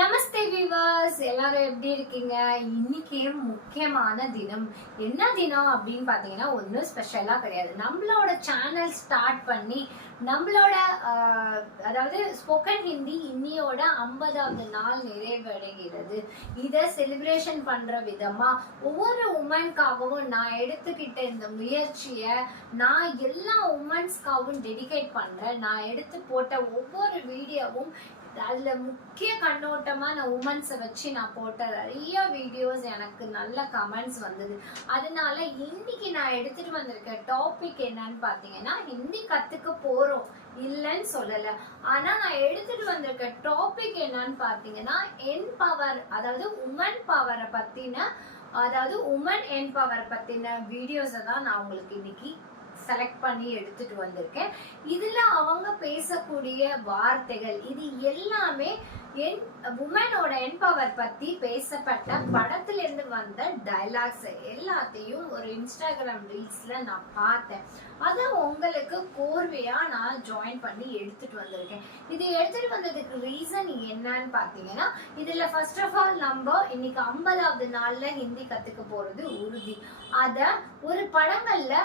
நமஸ்தே viewers, எல்லாரும் எப்படி இருக்கீங்க? இன்னைக்கு முக்கியமான தினம். என்ன தினம் அப்படின்னு பார்த்தீங்கன்னா ஒன்றும் ஸ்பெஷலாக கிடையாது. நம்மளோட சேனல் ஸ்டார்ட் பண்ணி நம்மளோட அதாவது ஸ்போக்கன் ஹிந்தி இன்னியோட 50வது நாள் நிறைவடைகிறது. இதை செலிப்ரேஷன் பண்ணுற விதமாக ஒவ்வொரு உமனுக்காகவும் நான் எடுத்துக்கிட்ட இந்த முயற்சியை நான் எல்லா உமன்ஸ்க்காகவும் டெடிகேட் பண்ணுறேன். நான் எடுத்து போட்ட ஒவ்வொரு வீடியோவும் அதுல முக்கிய கண்ணோட்டமா நான் உமன்ஸை வச்சு நான் போட்ட நிறைய வீடியோஸ் எனக்கு நல்ல கமெண்ட்ஸ் வந்தது. அதனால இன்னைக்கு நான் எடுத்துட்டு வந்திருக்க டாபிக் என்னன்னு பாத்தீங்கன்னா, ஹிந்தி கத்துக்க போறோம் இல்லைன்னு சொல்லல. ஆனா நான் எடுத்துட்டு வந்திருக்க டாபிக் என்னன்னு பாத்தீங்கன்னா என்பவர், அதாவது உமன் பவரை பத்தின, அதாவது உமன் என்பவர் பத்தின வீடியோஸை தான் நான் உங்களுக்கு இன்னைக்கு செலக்ட் பண்ணி எடுத்துட்டு வந்திருக்கேன். இதுல அவங்க பேசக்கூடிய வார்த்தைகள் இது எல்லாமே உமனோட என்பவர் பத்தி பேசப்பட்ட படத்துல இருந்து வந்த டைலாக்ஸ் எல்லாத்தையும் ஒரு இன்ஸ்டாகிராம் ரீல்ஸ்ல நான் பார்த்தேன். அதை உங்களுக்கு கோர்வையா நான் ஜாயின் பண்ணி எடுத்துட்டு வந்திருக்கேன். இது எடுத்துட்டு வந்ததுக்கு ரீசன் என்னன்னு பாத்தீங்கன்னா, இதுல ஃபர்ஸ்ட் ஆஃப் ஆல் நம்ம இன்னைக்கு 50வது நாள்ல ஹிந்தி கத்துக்க போறது உறுதி. அத ஒரு படங்கள்ல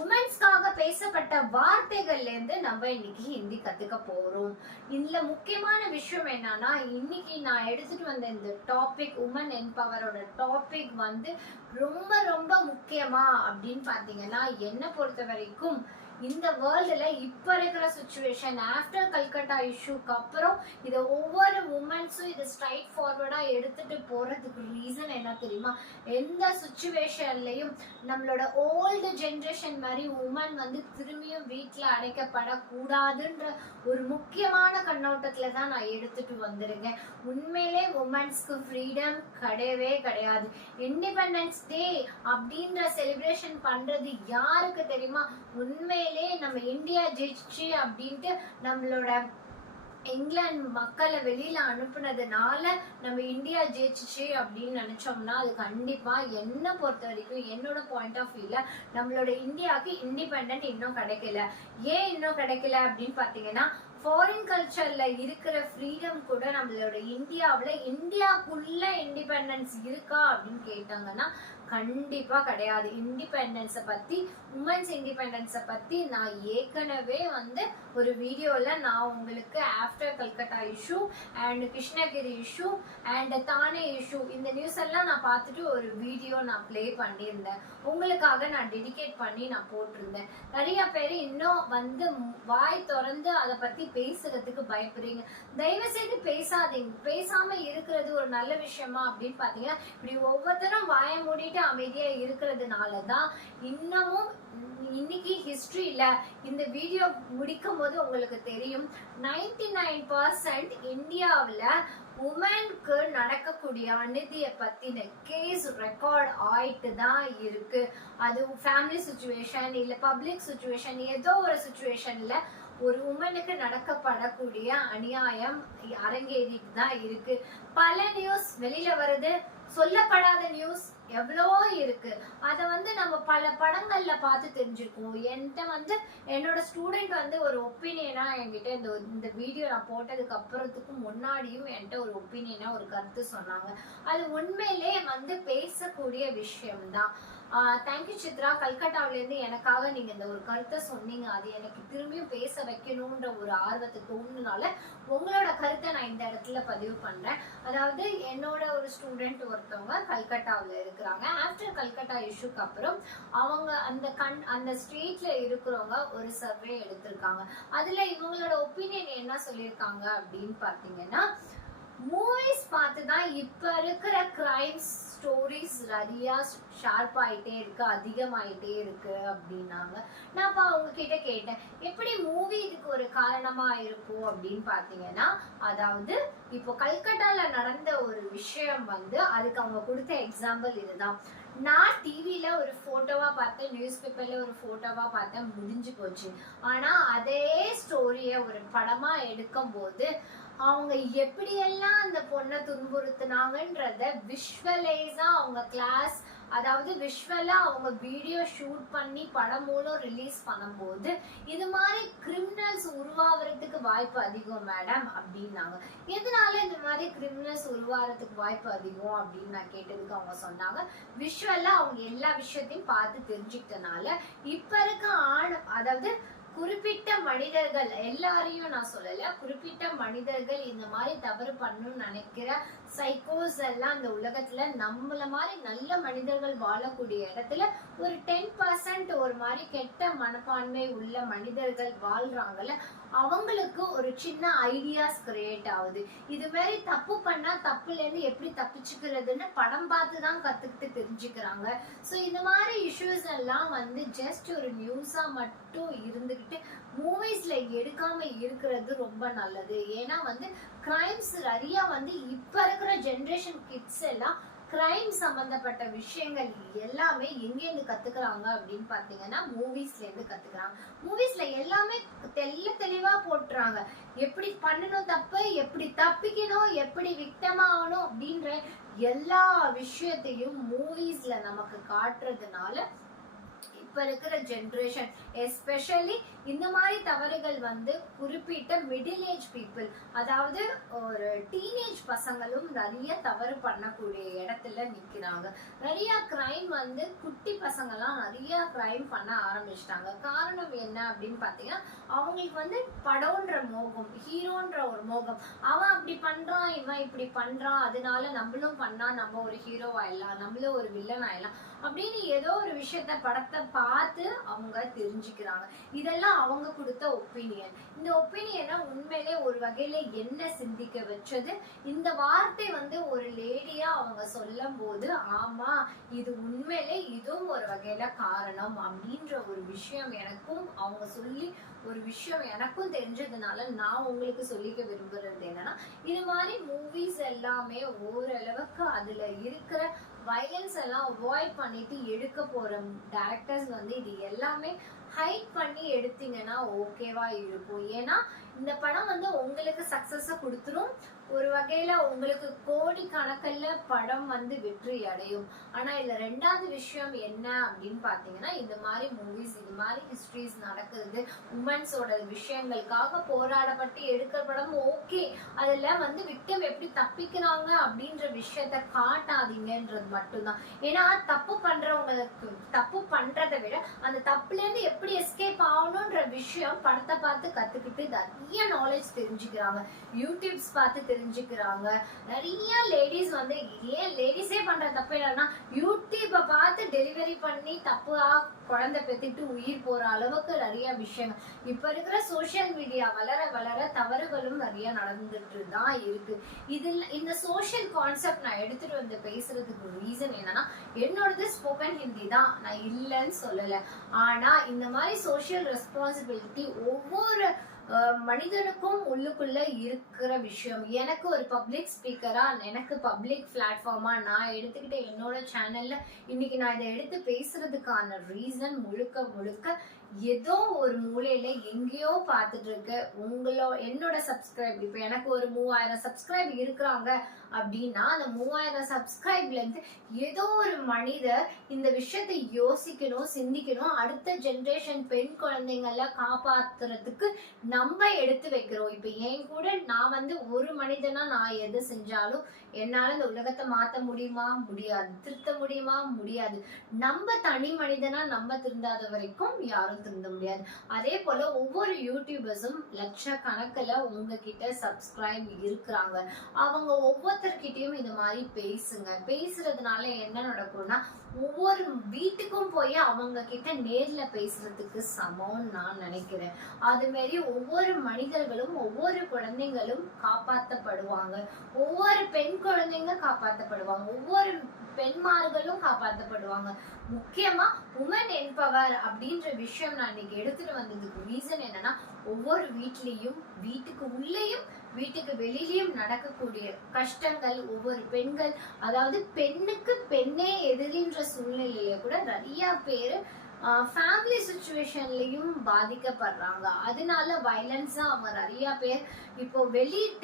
உமன்ஸ்க்காக பேசப்பட்ட வார்த்தைகள்ல இருந்து நம்ம இன்னைக்கு ஹிந்தி கத்துக்க போறோம். இதுல முக்கியமான விஷயம் என்னன்னா, இன்னைக்கு நான் எடுத்துட்டு வந்த இந்த டாபிக் உமன் என்பவரோட டாபிக் வந்து ரொம்ப ரொம்ப முக்கியமா அப்படின்னு பாத்தீங்கன்னா, என்னை பொறுத்த வரைக்கும் இந்த வேர்ல்டுல இப்ப இருக்கிற சுச்சுவேஷன் ஆஃப்டர் கல்கட்டா இஷ்யூக்கு அப்புறம் இதை ஒவ்வொரு உமன்ஸும் இதை ஸ்ட்ரைட் ஃபார்வர்டா எடுத்துட்டு போறதுக்கு ரீசன் என்ன தெரியுமா? எந்த சுச்சுவேஷன்லயும் நம்மளோட ஓல்டு ஜென்ரேஷன் மாதிரி உமன் வந்து திரும்பியும் வீட்டுல அடைக்கப்படக்கூடாதுன்ற ஒரு முக்கியமான கண்ணோட்டத்துல தான் நான் எடுத்துட்டு வந்திருக்கேன். உண்மையிலே உமன்ஸ்க்கு ஃப்ரீடம் கிடையவே கிடையாது. இண்டிபெண்டன்ஸ் டே அப்படின்ற செலிப்ரேஷன் பண்றது யாருக்கு தெரியுமா? உண்மையிலே நம்ம இந்தியா ஜெயிச்சு அப்படின்ட்டு நம்மளோட இங்கிலாந்து மக்களை வெளியில அனுப்புனதுனால நம்ம இந்தியா ஜெயிச்சிச்சு அப்படின்னு நினைச்சோம்னா, அது கண்டிப்பா என்ன பொறுத்த வரைக்கும் என்னோட பாயிண்ட் ஆஃப் வியூல நம்மளோட இந்தியாவுக்கு இண்டிபெண்டன்ட் இன்னும் கிடைக்கல. ஏன் இன்னும் கிடைக்கல அப்படின்னு பாத்தீங்கன்னா, ஃபாரின் கல்ச்சர்ல இருக்கிற ஃப்ரீடம் கூட நம்மளோட இந்தியாவுக்குள்ள இண்டிபெண்டன்ஸ் இருக்கா அப்படின்னு கேட்டாங்கன்னா கண்டிப்பா கிடையாது. இண்டிபெண்டன்ஸை பத்தி, உமன்ஸ் இண்டிபெண்டன்ஸை பத்தி நான் ஏற்கனவே வந்து ஒரு வீடியோல நான் உங்களுக்கு after Calcutta issue and Krishnagiri issue and தானே இஷ்யூ இந்த நியூஸ் எல்லாம் நான் பார்த்துட்டு ஒரு வீடியோ நான் பிளே பண்ணியிருந்தேன். உங்களுக்காக நான் டெடிகேட் பண்ணி நான் போட்டிருந்தேன். நிறைய பேர் இன்னும் வந்து வாய் திறந்து அதை பத்தி பேசுறதுக்கு பயப்படுறீங்க. தயவு செய்து பேசாதீங்க. பேசாம இருக்கிறது ஒரு நல்ல விஷயமா அப்படின்னு பாத்தீங்கன்னா, இப்படி ஒவ்வொருத்தரும் வாய மூடிட்டு அமைதியா இருக்கிறதுனாலதான் இன்னமும் இன்னைக்கு ஹிஸ்டரியில இந்த வீடியோ முடிக்கும் போது உங்களுக்கு தெரியும் 99% இந்தியாவுல உமனுக்கு நடக்கக்கூடிய அநீதிய பத்தின கேஸ் ரெக்கார்ட் ஆயிட்டு தான் இருக்கு. அது ஃபேமிலி சுச்சுவேஷன் இல்ல பப்ளிக் சுச்சுவேஷன், ஏதோ ஒரு சுச்சுவேஷன்ல ஒரு உமனுக்கு நடக்கப்படக்கூடிய அநியாயம் அரங்கேறிட்டு தான் இருக்கு. பல நியூஸ் வெளியில வருது, சொல்லப்படாத நியூஸ் எவ்வளோ இருக்கு. அதை வந்து நம்ம பல படங்கள்ல பார்த்து தெரிஞ்சிருக்கோம். என்கிட்ட வந்து என்னோட ஸ்டூடெண்ட் வந்து ஒரு ஒப்பீனியனா என்கிட்ட இந்த வீடியோ நான் போட்டதுக்கு அப்புறத்துக்கு முன்னாடியும் என்கிட்ட ஒரு ஒப்பீனியனா ஒரு கருத்து சொன்னாங்க. அது உண்மையிலே வந்து பேசக்கூடிய விஷயம்தான். தேங்க்யூ சித்ரா, கல்கட்டாவில இருந்து எனக்காக நீங்க இந்த ஒரு கருத்தை சொன்னீங்க. அது எனக்கு திரும்பியும் பேச வைக்கணும்ன்ற ஒரு ஆர்வத்தை தோணுனால உங்களோட கருத்தை நான் இந்த இடத்துல பதிவு பண்றேன். அதாவது என்னோட ஒரு ஸ்டூடெண்ட் ஒருத்தவங்க கல்கட்டாவில இருக்கிறாங்க. ஆஃப்டர் கல்கட்டா இஷ்யூக்கு அப்புறம் அவங்க அந்த ஸ்ட்ரீட்ல இருக்கிறவங்க ஒரு சர்வே எடுத்திருக்காங்க. அதுல இவங்களோட ஒப்பீனியன் என்ன சொல்லியிருக்காங்க அப்படின்னு பாத்தீங்கன்னா, மூவிஸ் பார்த்துதான் இப்ப இருக்கிற கிரைம்ஸ் ஸ்டோரிஸ் நிறைய ஷார்ப் ஆயிட்டே இருக்கு, அதிகமாயிட்டே இருக்கு அப்படின்னாங்க. நான் அப்ப அவங்க கிட்ட கேட்டேன், எப்படி மூவி இதுக்கு ஒரு காரணமா இருக்கும் அப்படின்னு பாத்தீங்கன்னா, அதாவது இப்போ கல்கட்டால நடந்த ஒரு விஷயம் வந்து அதுக்கு அவங்க கொடுத்த எக்ஸாம்பிள் இதுதான். நான் டிவில ஒரு போட்டோவா பார்த்தேன், நியூஸ் பேப்பர்ல ஒரு போட்டோவா பார்த்தேன், முடிஞ்சு போச்சு. ஆனா அதே ஸ்டோரிய ஒரு படமா எடுக்கும் போது அவங்க எப்படியெல்லாம் அந்த பொண்ணை துன்புறுத்தினாங்கன்றத விஷுவலைஸா அவங்க கிளாஸ் அதாவது விஷுவலா அவங்க வீடியோ ஷூட் பண்ணி படம் மூலம் ரிலீஸ் பண்ணும்போது இது மாதிரி கிரிமினல்ஸ் உருவாகிறதுக்கு வாய்ப்பு அதிகம் மேடம் அப்படின்னாங்க. எதனால இந்த மாதிரி கிரிமினல்ஸ் உருவாகிறதுக்கு வாய்ப்பு அதிகம் அப்படின்னு நான் கேட்டதுக்கு அவங்க சொன்னாங்க, விஷுவலா அவங்க எல்லா விஷயத்தையும் பார்த்து தெரிஞ்சுக்கிட்டனால இப்ப இருக்க அதாவது குறிப்பிட்ட மனிதர்கள், எல்லாரையும் நான் சொல்லல, குறிப்பிட்ட மனிதர்கள் இந்த மாதிரி தவறு பண்ணணும்னு நினைக்கிற சைக்கோஸ் எல்லாம் இந்த உலகத்துல நம்மள மாதிரி நல்ல மனிதர்கள் வாழக்கூடிய இடத்துல ஒரு 10% ஒரு மாதிரி கெட்ட மனப்பான்மை உள்ள மனிதர்கள் வாழ்றாங்கல்ல, அவங்களுக்கு ஒரு சின்ன ஐடியாஸ் கிரியேட் ஆகுது. இது மாதிரி தப்பு பண்ணா தப்புல இருந்து எப்படி தப்பிச்சுக்கிறதுன்னு படம் பார்த்து தான் கத்துக்கிட்டு தெரிஞ்சுக்கிறாங்க. ஸோ இந்த மாதிரி இஷ்யூஸ் எல்லாம் வந்து ஜஸ்ட் ஒரு நியூஸா மட்டும் இருந்துகிட்டு மூவிஸ்ல எடுக்காம இருக்கிறது ரொம்ப நல்லது. ஏன்னா வந்து கிரைம்ஸ் நிறைய வந்து இப்ப இருக்கிற ஜெனரேஷன் கிட்ஸ் எல்லாம் கிரைம் சம்பந்தப்பட்ட விஷயங்கள் எல்லாமே எங்கேருந்து கத்துக்கிறாங்க அப்படின்னு பாத்தீங்கன்னா மூவிஸ்ல இருந்து கத்துக்கிறாங்க. மூவிஸ்ல எல்லாமே தெளிவா போட்டுறாங்க, எப்படி பண்ணணும் தப்பு, எப்படி தப்பிக்கணும், எப்படி விக்டம் ஆகணும் அப்படின்ற எல்லா விஷயத்தையும் மூவிஸ்ல நமக்கு காட்டுறதுனால இப்ப இருக்கிற ஜெனரேஷன் எஸ்பெஷலி இந்த மாதிரி தவறுகள் வந்து குறிப்பிட்ட மிடில் ஏஜ் பீப்புள், அதாவது ஒரு டீனேஜ் பசங்களும் நிறைய தவறு பண்ணக்கூடிய இடத்துல நிக்கிறாங்க. நிறைய கிரைம் வந்து குட்டி பசங்கெல்லாம் நிறைய கிரைம் பண்ண ஆரம்பிச்சிட்டாங்க. காரணம் என்ன அப்படின்னு பாத்தீங்கன்னா அவங்களுக்கு வந்து படம்ன்ற மோகம், ஹீரோன்ற ஒரு மோகம். அவன் அப்படி பண்றான், இவன் இப்படி பண்றான், அதனால நம்மளும் பண்ணா நம்ம ஒரு ஹீரோ ஆயிடலாம், நம்மளும் ஒரு வில்லன் ஆயிடலாம் அப்படின்னு ஏதோ ஒரு விஷயத்த படத்தை பார்த்து அவங்க தெரிஞ்சுக்கிறாங்க. இதெல்லாம் அவங்க கொடுத்த ஒப்பீனியன். இந்த ஒப்பீனியனை உண்மையிலே ஒரு வகையில என்ன சிந்திக்க வச்சது, இந்த வார்த்தை வந்து ஒரு லேடியா அவங்க சொல்லும் போது ஆமா இது உண்மையிலே இதுவும் ஒரு வகையில காரணம் அப்படின்ற ஒரு விஷயம் எனக்கும் அவங்க சொல்லி ஒரு விஷயம் எனக்கும் தெரிஞ்சதுனால நான் உங்களுக்கு சொல்லிக்க விரும்புறது என்னன்னா, இது மாதிரி மூவிஸ் எல்லாமே ஓரளவுக்கு அதுல இருக்கிற வயலன்ஸ் எல்லாம் அவாய்ட் பண்ணிட்டு எடுக்க போற டைரக்டர்ஸ் வந்து இது எல்லாமே ஹைட் பண்ணி எடுத்தீங்கன்னா ஓகேவா இருக்கும். ஏன்னா இந்த படம் வந்து உங்களுக்கு சக்சஸ கொடுத்துரும், ஒரு வகையில உங்களுக்கு கோடி கணக்கில் படம் வந்து வெற்றி அடையும். ஆனா இதுல ரெண்டாவது விஷயம் என்ன அப்படின்னு பாத்தீங்கன்னா, இந்த மாதிரி மூவிஸ், இது மாதிரி ஹிஸ்டரிஸ் நடக்குது, உமன்ஸோட விஷயங்களுக்காக போராடப்பட்டு எடுக்கிற படம் ஓகே, அதுல வந்து விக்டம் எப்படி தப்பிக்கிறாங்க அப்படின்ற விஷயத்த காட்டாதீங்கன்றது மட்டும்தான். ஏன்னா தப்பு பண்றவங்களுக்கு தப்பு பண்றதை விட அந்த தப்புல இருந்து எப்படி எஸ்கேப் ஆகணும்ன்ற விஷயம் படத்தை பார்த்து கத்துக்கிட்டு நிறைய நாலேஜ் தெரிஞ்சுக்கிறாங்க, யூடியூப்ஸ் பார்த்து தெரிஞ்சுக்கிறாங்க. நிறைய லேடிஸ் வந்து ஏன் லேடிஸே பண்ற தப்பு என்னன்னா யூடியூப்பை பார்த்து டெலிவரி பண்ணி தப்பா குழந்தை பெத்திட்டு உயிர் போற அளவுக்கு நிறைய விஷயங்கள் இப்ப இருக்கிற சோசியல் மீடியா வளர வளர தவறுகளும் நிறைய நடந்துட்டு தான் இருக்கு. இதுல இந்த சோசியல் கான்செப்ட் நான் எடுத்துட்டு வந்து பேசுறதுக்கு ரீசன் என்னன்னா, என்னோடது ஸ்போக்கன் ஹிந்தி தான், நான் இல்லைன்னு சொல்லல. ஆனா இந்த மாதிரி சோசியல் ரெஸ்பான்சிபிலிட்டி ஒவ்வொரு மனிதனுக்கும் உள்ளுக்குள்ள இருக்கிற விஷயம். எனக்கு ஒரு பப்ளிக் ஸ்பீக்கரா, எனக்கு பப்ளிக் பிளாட்ஃபார்மா நான் எடுத்துக்கிட்ட என்னோட சேனல்ல இன்னைக்கு நான் இதை எடுத்து பேசுறதுக்கான ரீசன் முழுக்க முழுக்க ஏதோ ஒரு மூலையில எங்கேயோ பார்த்துட்டு இருக்க என்னோட சப்ஸ்கிரைப், இப்ப எனக்கு ஒரு 3000 சப்ஸ்கிரைப் இருக்கிறாங்க அப்படின்னா அந்த 3000 சப்ஸ்கிரைப்ல இருந்து ஏதோ ஒரு மனிதர் இந்த விஷயத்தை யோசிக்கணும், சிந்திக்கணும், அடுத்த ஜெனரேஷன் பெண் குழந்தைங்கள காப்பாத்துறதுக்கு நம்ம எடுத்து வைக்கிறோம். இப்ப என் கூட நான் வந்து ஒரு மனிதனா நான் எது செஞ்சாலும் என்னால இந்த உலகத்தை மாத்த முடியுமா? முடியாது. திருத்த முடியுமா? முடியாது. நம்ம தனி மனிதனா நம்ம திருந்தாத வரைக்கும் யாரும் திருந்த முடியாது. அதே போல ஒவ்வொரு யூடியூபர்ஸும் லட்சக்கணக்கில் உங்ககிட்ட சப்ஸ்கிரைப் இருக்கிறாங்க. அவங்க ஒவ்வொருத்தர்கிட்டயும் இது மாதிரி பேசுங்க. பேசுறதுனால என்ன நடக்கும்னா ஒவ்வொரு வீட்டுக்கும் போய் அவங்க கிட்ட நேர்ல பேசுறதுக்கு சமம்னு நான் நினைக்கிறேன். அது மாதிரி ஒவ்வொரு மனிதர்களும் ஒவ்வொரு குழந்தைங்களும் காப்பாற்றப்படுவாங்க, ஒவ்வொரு பெண் குழந்தைங்க காப்பாற்றப்படுவாங்க, ஒவ்வொரு பெண்மார்களும் காப்பாற்றப்படுவாங்க. முக்கியமா உமன் என்பவர் அப்படின்ற விஷயம் நான் இன்னைக்கு எடுத்துட்டு வந்ததுக்கு ரீசன் என்னன்னா, ஒவ்வொரு வீட்லயும் வீட்டுக்கு உள்ளேயும் வீட்டுக்கு வெளியிலயும் நடக்கக்கூடிய கஷ்டங்கள், ஒவ்வொரு பெண்கள், அதாவது பெண்ணுக்கு பெண்ணே எதிரின்ற சூழ்நிலையில கூட நிறைய பேரு ஃபேமிலி சுச்சுவேஷன்லயும் பாதிக்கப்படுறாங்க. அதனால வயலன்ஸா அவங்க நிறைய பேர் இப்போ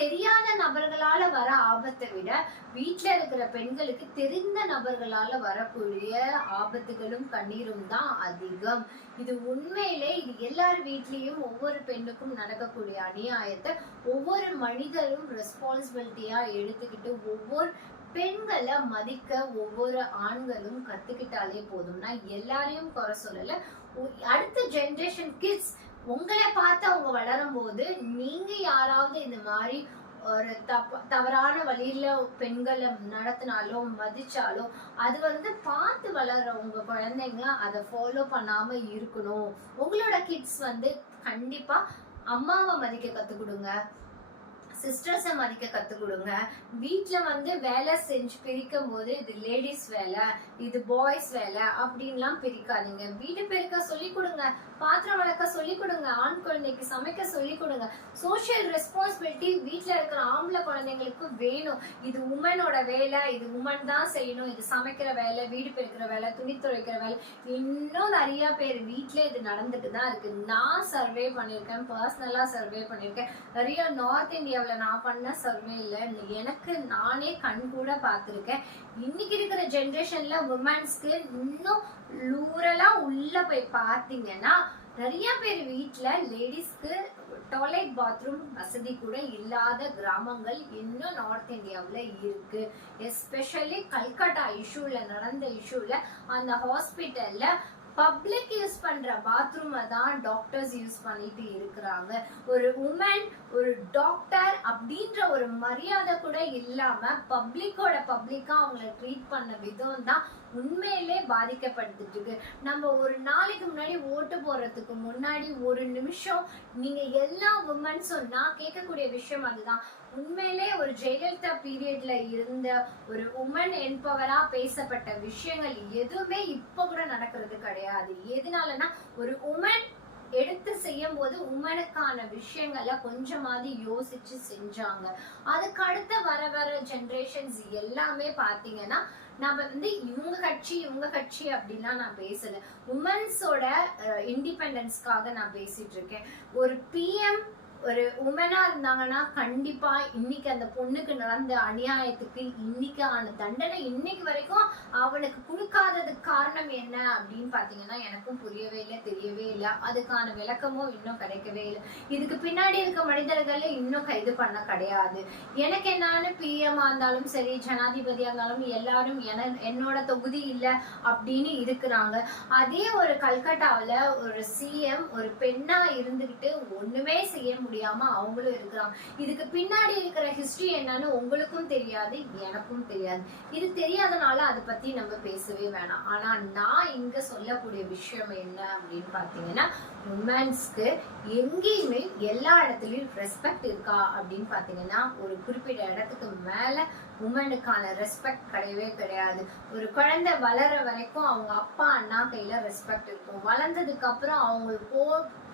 தெரியாத நபர்களால வர ஆபத்தை விட வீட்டுல இருக்கிற பெண்களுக்கு தெரிந்த நபர்களால வரக்கூடிய ஆபத்துகளும் கண்ணீரும் தான் அதிகம். இது உண்மையிலே இது எல்லார் வீட்லயும் ஒவ்வொரு பெண்ணுக்கும் நடக்கக்கூடிய அநியாயத்தை ஒவ்வொரு மனிதரும் ரெஸ்பான்சிபிலிட்டியா எடுத்துக்கிட்டு ஒவ்வொரு பெண்களை மதிக்க ஒவ்வொரு ஆண்களும் கத்துக்கிட்டாலே போதும். நான் எல்லாரையும் குறை சொல்லல. அடுத்த ஜெனரேஷன் கிட்ஸ் உங்களை பார்த்து அவங்க வளரும் போது நீங்க யாராவது இந்த மாதிரி ஒரு தவறான வழியில பெண்களை நடத்தினாலோ மதிச்சாலோ அது பார்த்து வளர்ற உங்க குழந்தைங்க அதை ஃபாலோ பண்ணாம இருக்கணும். உங்களோட கிட்ஸ் கண்டிப்பா அம்மாவை மதிக்க கத்து கொடுங்க, சிஸ்டர்ஸை மதிக்க கத்து கொடுங்க. வீட்டுல வேலை செஞ்சு பிரிக்கும் போது இது லேடிஸ் வேலை, இது பாய்ஸ் வேலை அப்படின்லாம் பிரிக்காதீங்க. வீடு பெருக்க சொல்லி கொடுங்க, பாத்திரம் வளர்க்க சொல்லி கொடுங்க, ஆண் குழந்தைக்கு சமைக்க சொல்லி கொடுங்க. சோசியல் ரெஸ்பான்சிபிலிட்டி வீட்டுல இருக்கிற ஆம்பளை குழந்தைங்களுக்கு வேணும். இது உமனோட வேலை, இது உமன் தான் செய்யணும். இது சமைக்கிற வேலை, வீடு பெருக்கிற வேலை, துணி துவைக்கிற வேலை. இன்னும் நிறைய பேர் வீட்டுல இது நடந்துட்டு தான் இருக்கு. நான் சர்வே பண்ணிருக்கேன், பர்சனலா சர்வே பண்ணிருக்கேன். நிறைய நார்த் இந்தியாவில நான் பண்ண சர்வே இல்ல, எனக்கு நானே கண் கூட பார்த்திருக்கேன். இன்னைக்கு இருக்கிற ஜெனரேஷன்ல உமன்ஸ்க்கு இன்னும் லூரலா உள்ள போய் பார்த்தீங்கன்னா நிறைய பேர் வீட்டுல லேடிஸ்க்கு டாய்லெட் பாத்ரூம் வசதி கூட இல்லாத கிராமங்கள் இன்னும் நார்த் இந்தியாவுல இருக்கு. எஸ்பெஷலி கல்கட்டா இஷ்யூல நடந்த இஷ்யூல அந்த ஹாஸ்பிட்டல்ல பப்ளிக் யூஸ் பண்ற பாத்ரூமை தான் டாக்டர்ஸ் யூஸ் பண்ணிட்டு இருக்கிறாங்க. ஒரு உமன் ஒரு டாக்டர் அப்படின்ற ஒரு மரியாதை கூட இல்லாம பப்ளிக்கா அவங்களை ட்ரீட் பண்ண விதம் தான் உண்மையிலே பாதிக்கப்படுத்திட்டு இருக்கு. நம்ம ஒரு நாளைக்கு முன்னாடி ஓட்டு போறதுக்கு முன்னாடி ஒரு நிமிஷம் நீங்க எல்லா உமன்ஸும் நான் கேட்கக்கூடிய விஷயம் அதுதான். உண்மையிலே ஒரு ஜெயலலிதா பீரியட்ல இருந்த ஒரு உமன் என்பவரா பேசப்பட்ட விஷயங்கள் எதுவுமே இப்ப கூட நடக்கிறது கிடையாது. எதனாலனா ஒரு உமன் எடுத்து செய்யும் போது உமனுக்கான விஷயங்களை கொஞ்சமாவது யோசிச்சு செஞ்சாங்க. அதுக்கு அடுத்த வர ஜெனரேஷன்ஸ் எல்லாமே பாத்தீங்கன்னா நம்ம இவங்க கட்சி அப்படின்னா நான் பேசல. உமன்ஸோட இண்டிபெண்டன்ஸ்க்காக நான் பேசிட்டு இருக்கேன். ஒரு பிஎம் ஒரு உமனா இருந்தாங்கன்னா கண்டிப்பா இன்னைக்கு அந்த பொண்ணுக்கு நடந்த அநியாயத்துக்கு இன்னைக்கான தண்டனை இன்னைக்கு வரைக்கும் அவனுக்கு கொடுக்காததுக்கு காரணம் என்ன அப்படின்னு பாத்தீங்கன்னா எனக்கும் புரியவே இல்லை, தெரியவே இல்லை. அதுக்கான விளக்கமும் இன்னும் கிடைக்கவே இல்லை. இதுக்கு பின்னாடி இருக்க மனிதர்களை இன்னும் கைது பண்ண கிடையாது. எனக்கு என்னன்னு பிஎம்ஆ இருந்தாலும் சரி, ஜனாதிபதியா இருந்தாலும் எல்லாரும் என்னோட தொகுதி இல்லை அப்படின்னு இருக்கிறாங்க. அதே ஒரு கல்கட்டாவில ஒரு சிஎம் ஒரு பெண்ணா இருந்துகிட்டு ஒண்ணுமே செய்ய முடியாம அவங்களும் இருக்கிறாங்க. இதுக்கு பின்னாடி இருக்கிற ஹிஸ்டரி என்னன்னு உங்களுக்கும் தெரியாது, எனக்கும் தெரியாது. இது தெரியாதனால அதை பத்தி நம்ம பேசவே வேணாம். ஆனா நான் இங்க சொல்லக்கூடிய விஷயம் என்ன அப்படின்னு பாத்தீங்கன்னா உமன்ஸ்க்கு எங்கேயுமே எல்லா இடத்துலயும் ரெஸ்பெக்ட் இருக்கா அப்படின்னு பாத்தீங்கன்னா ஒரு குறிப்பிட்ட இடத்துக்கு மேல உமனுக்கான ரெஸ்பெக்ட் கிடையவே கிடையாது. ஒரு குழந்தை வளர வரைக்கும் அவங்க அப்பா அண்ணா கையில ரெஸ்பெக்ட் இருக்கும். வளர்ந்ததுக்கு அப்புறம் அவங்களுக்கு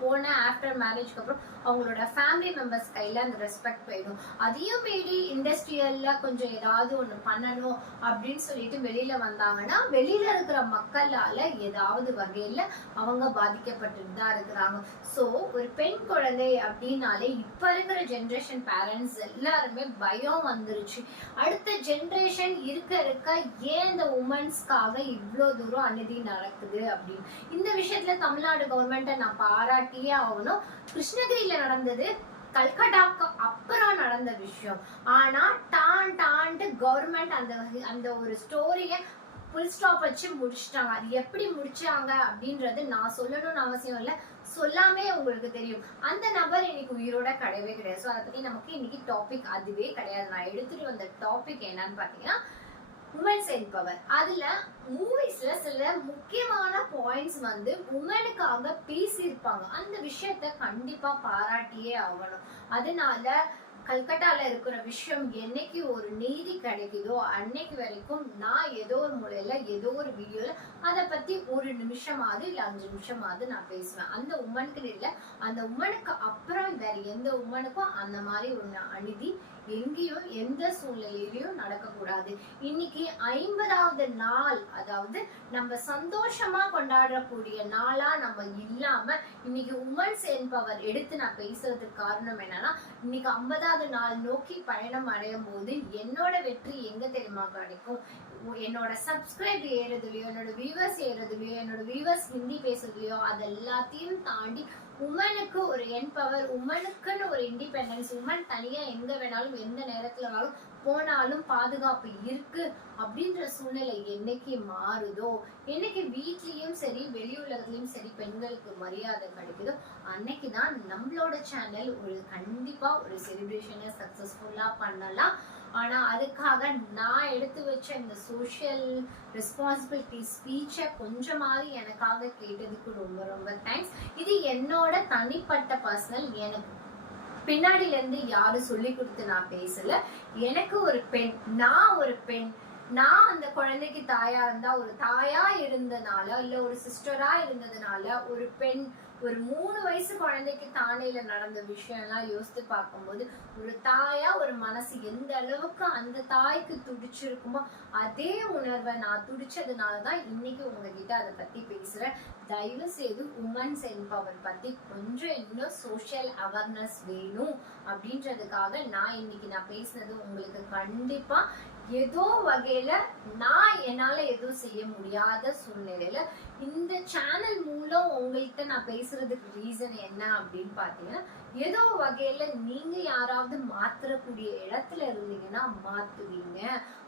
போன ஆஃப்டர் மேரேஜ்க்கு அப்புறம் அவங்களோட ஃபேமிலி மெம்பர்ஸ் கையில அந்த ரெஸ்பெக்ட் போயிடும். அதையும் மீறி இண்டஸ்ட்ரியல்ல கொஞ்சம் ஏதாவது ஒண்ணு பண்ணணும் அப்படின்னு சொல்லிட்டு வெளியில வந்தாங்கன்னா வெளியில இருக்கிற மக்களால ஏதாவது வகையில அவங்க பாதிக்கப்பட்டுட்டு தான் இருக்கிறாங்க. சோ ஒரு பெண் குழந்தை அப்படின்னாலே இப்ப இருக்கிற ஜெனரேஷன் பேரண்ட்ஸ் எல்லாருமே பயம் வந்துருச்சு. அடுத்த ஜெனரேஷன் இருக்க ஏன் இந்த உமன்ஸ்க்காக இவ்வளவு தூரம் அநீதி நடக்குது அப்படின்னு இந்த விஷயத்துல தமிழ்நாடு கவர்மெண்ட்டை நான் பாராட்டியே ஆகணும். கிருஷ்ணகிரியில நடந்தது கல்கட்டாக்கு அப்புறம் நடந்த விஷயம். ஆனா டான்ட்டு கவர்மெண்ட் அந்த ஒரு ஸ்டோரிய ஃபுல் ஸ்டாப் வச்சு முடிச்சிட்டாங்க. அது எப்படி முடிச்சாங்க அப்படின்றது நான் சொல்லணும்னு அவசியம் இல்லை, சொல்லாமே உங்களுக்கு தெரியும். அந்த நபர் இன்னைக்கு உயிரோட கிடையவே கிடையாது. ஸோ அதை பத்தி நமக்கு இன்னைக்கு டாபிக் அதுவே கிடையாது. நான் எடுத்துட்டு வந்த டாபிக் என்னன்னு பாத்தீங்கன்னா உமன்ஸ் என்பவர். அதுல மூவிஸ்ல சில முக்கியமான பாயிண்ட்ஸ் உமனுக்காக பேசியிருப்பாங்க. அந்த விஷயத்த கண்டிப்பா பாராட்டியே ஆகணும். அதனால கல்கட்டால இருக்கிற விஷயம் என்னைக்கு ஒரு நீதி கிடைக்குதோ அன்னைக்கு வரைக்கும் நான் ஏதோ ஒரு முறையில ஏதோ ஒரு வீடியோல அதை பத்தி ஒரு நிமிஷமாவது இல்ல 5 நிமிஷமாவது நான் பேசுவேன். அந்த உமனுக்கு இல்ல, அந்த உமனுக்கு அப்புறம் வேற எந்த உமனுக்கும் அந்த மாதிரி ஒரு அநீதி எங்கேயும் எந்த சூழ்நிலையிலையும் நடக்கக்கூடாது. இன்னைக்கு 50வது நாள், அதாவது நம்ம சந்தோஷமா கொண்டாடக்கூடிய நாளா நம்ம இல்லாம இன்னைக்கு உமன்ஸ் என்பவர் எடுத்து நான் பேசுறதுக்கு காரணம் என்னன்னா, இன்னைக்கு 50வது நாள் நோக்கி பயணம் அடையும் போது என்னோட வெற்றி எங்க தெரியுமா கிடைக்கும்? என்னோட சப்ஸ்கிரைப் ஏறதுலயோ, என்னோட வியூவர்ஸ் ஏறதுலயோ, என்னோட வியூவர்ஸ் ஹிந்தி பேசுறதுலயோ, அது எல்லாத்தையும் தாண்டி உமனுக்கு ஒரு என்பவர், உமனுக்குன்னு ஒரு இண்டிபெண்டன்ஸ், உமன் தனியா எங்க வேணாலும் எந்த நேரத்துல வேணாலும் போனாலும் பாதுகாப்பு இருக்கு அப்படின்ற சூழ்நிலை என்னைக்கு மாறுதோ, என்னைக்கு வீட்லயும் சரி வெளி உலகத்திலயும் சரி பெண்களுக்கு மரியாதை கிடைக்குதோ, அன்னைக்குதான் நம்மளோட சேனல் ஒரு கண்டிப்பா ஒரு செலிப்ரேஷனை சக்சஸ்ஃபுல்லா பண்ணலாம். ஆனா அதுக்காக நான் எடுத்து வச்ச இந்த சோஷியல் ரெஸ்பான்சிபிலிட்டி ஸ்பீச்சை கொஞ்சமாவது எனக்காக கேட்டதுக்கு ரொம்ப ரொம்ப தேங்க்ஸ். இது என்னோட தனிப்பட்ட பர்சனல், எனக்கு பின்னாடில இருந்து யாரும் சொல்லி கொடுத்து நான் பேசல. எனக்கு ஒரு பெண், நான் ஒரு பெண், நான் அந்த குழந்தைக்கு தாயா இருந்தா, ஒரு தாயா இருந்தனால இல்ல ஒரு சிஸ்டரா இருந்ததுனால, ஒரு பெண் ஒரு 3 வயசு குழந்தைக்கு தானேல நடந்த விஷயம் எல்லாம் யோசித்து பார்க்கும்போது, ஒரு தாயா ஒரு மனசு எந்த அளவுக்கு அந்த தாய்க்கு துடிச்சிருக்குமோ அதே உணர்வை நான் துடிச்சதுனாலதான் இன்னைக்கு உங்ககிட்ட அதை பத்தி பேசுறேன். தயவு செய்து உமன்ஸ் என்பவர் பத்தி கொஞ்சம் இன்னும் சோஷியல் அவேர்னஸ் வேணும் அப்படின்றதுக்காக நான் பேசினது உங்களுக்கு கண்டிப்பா ஏதோ வகையில என்னால எதுவும் செய்ய முடியாத சூழ்நிலையில இந்த சேனல் மூலம் உங்கள்கிட்ட நான் பேசுறதுக்கு ரீசன் என்ன அப்படின்னு பாத்தீங்கன்னா, ஏதோ வகையில நீங்க யாராவது மாத்தக்கூடிய இடத்துல இருந்தீங்கன்னா மாத்துவீங்க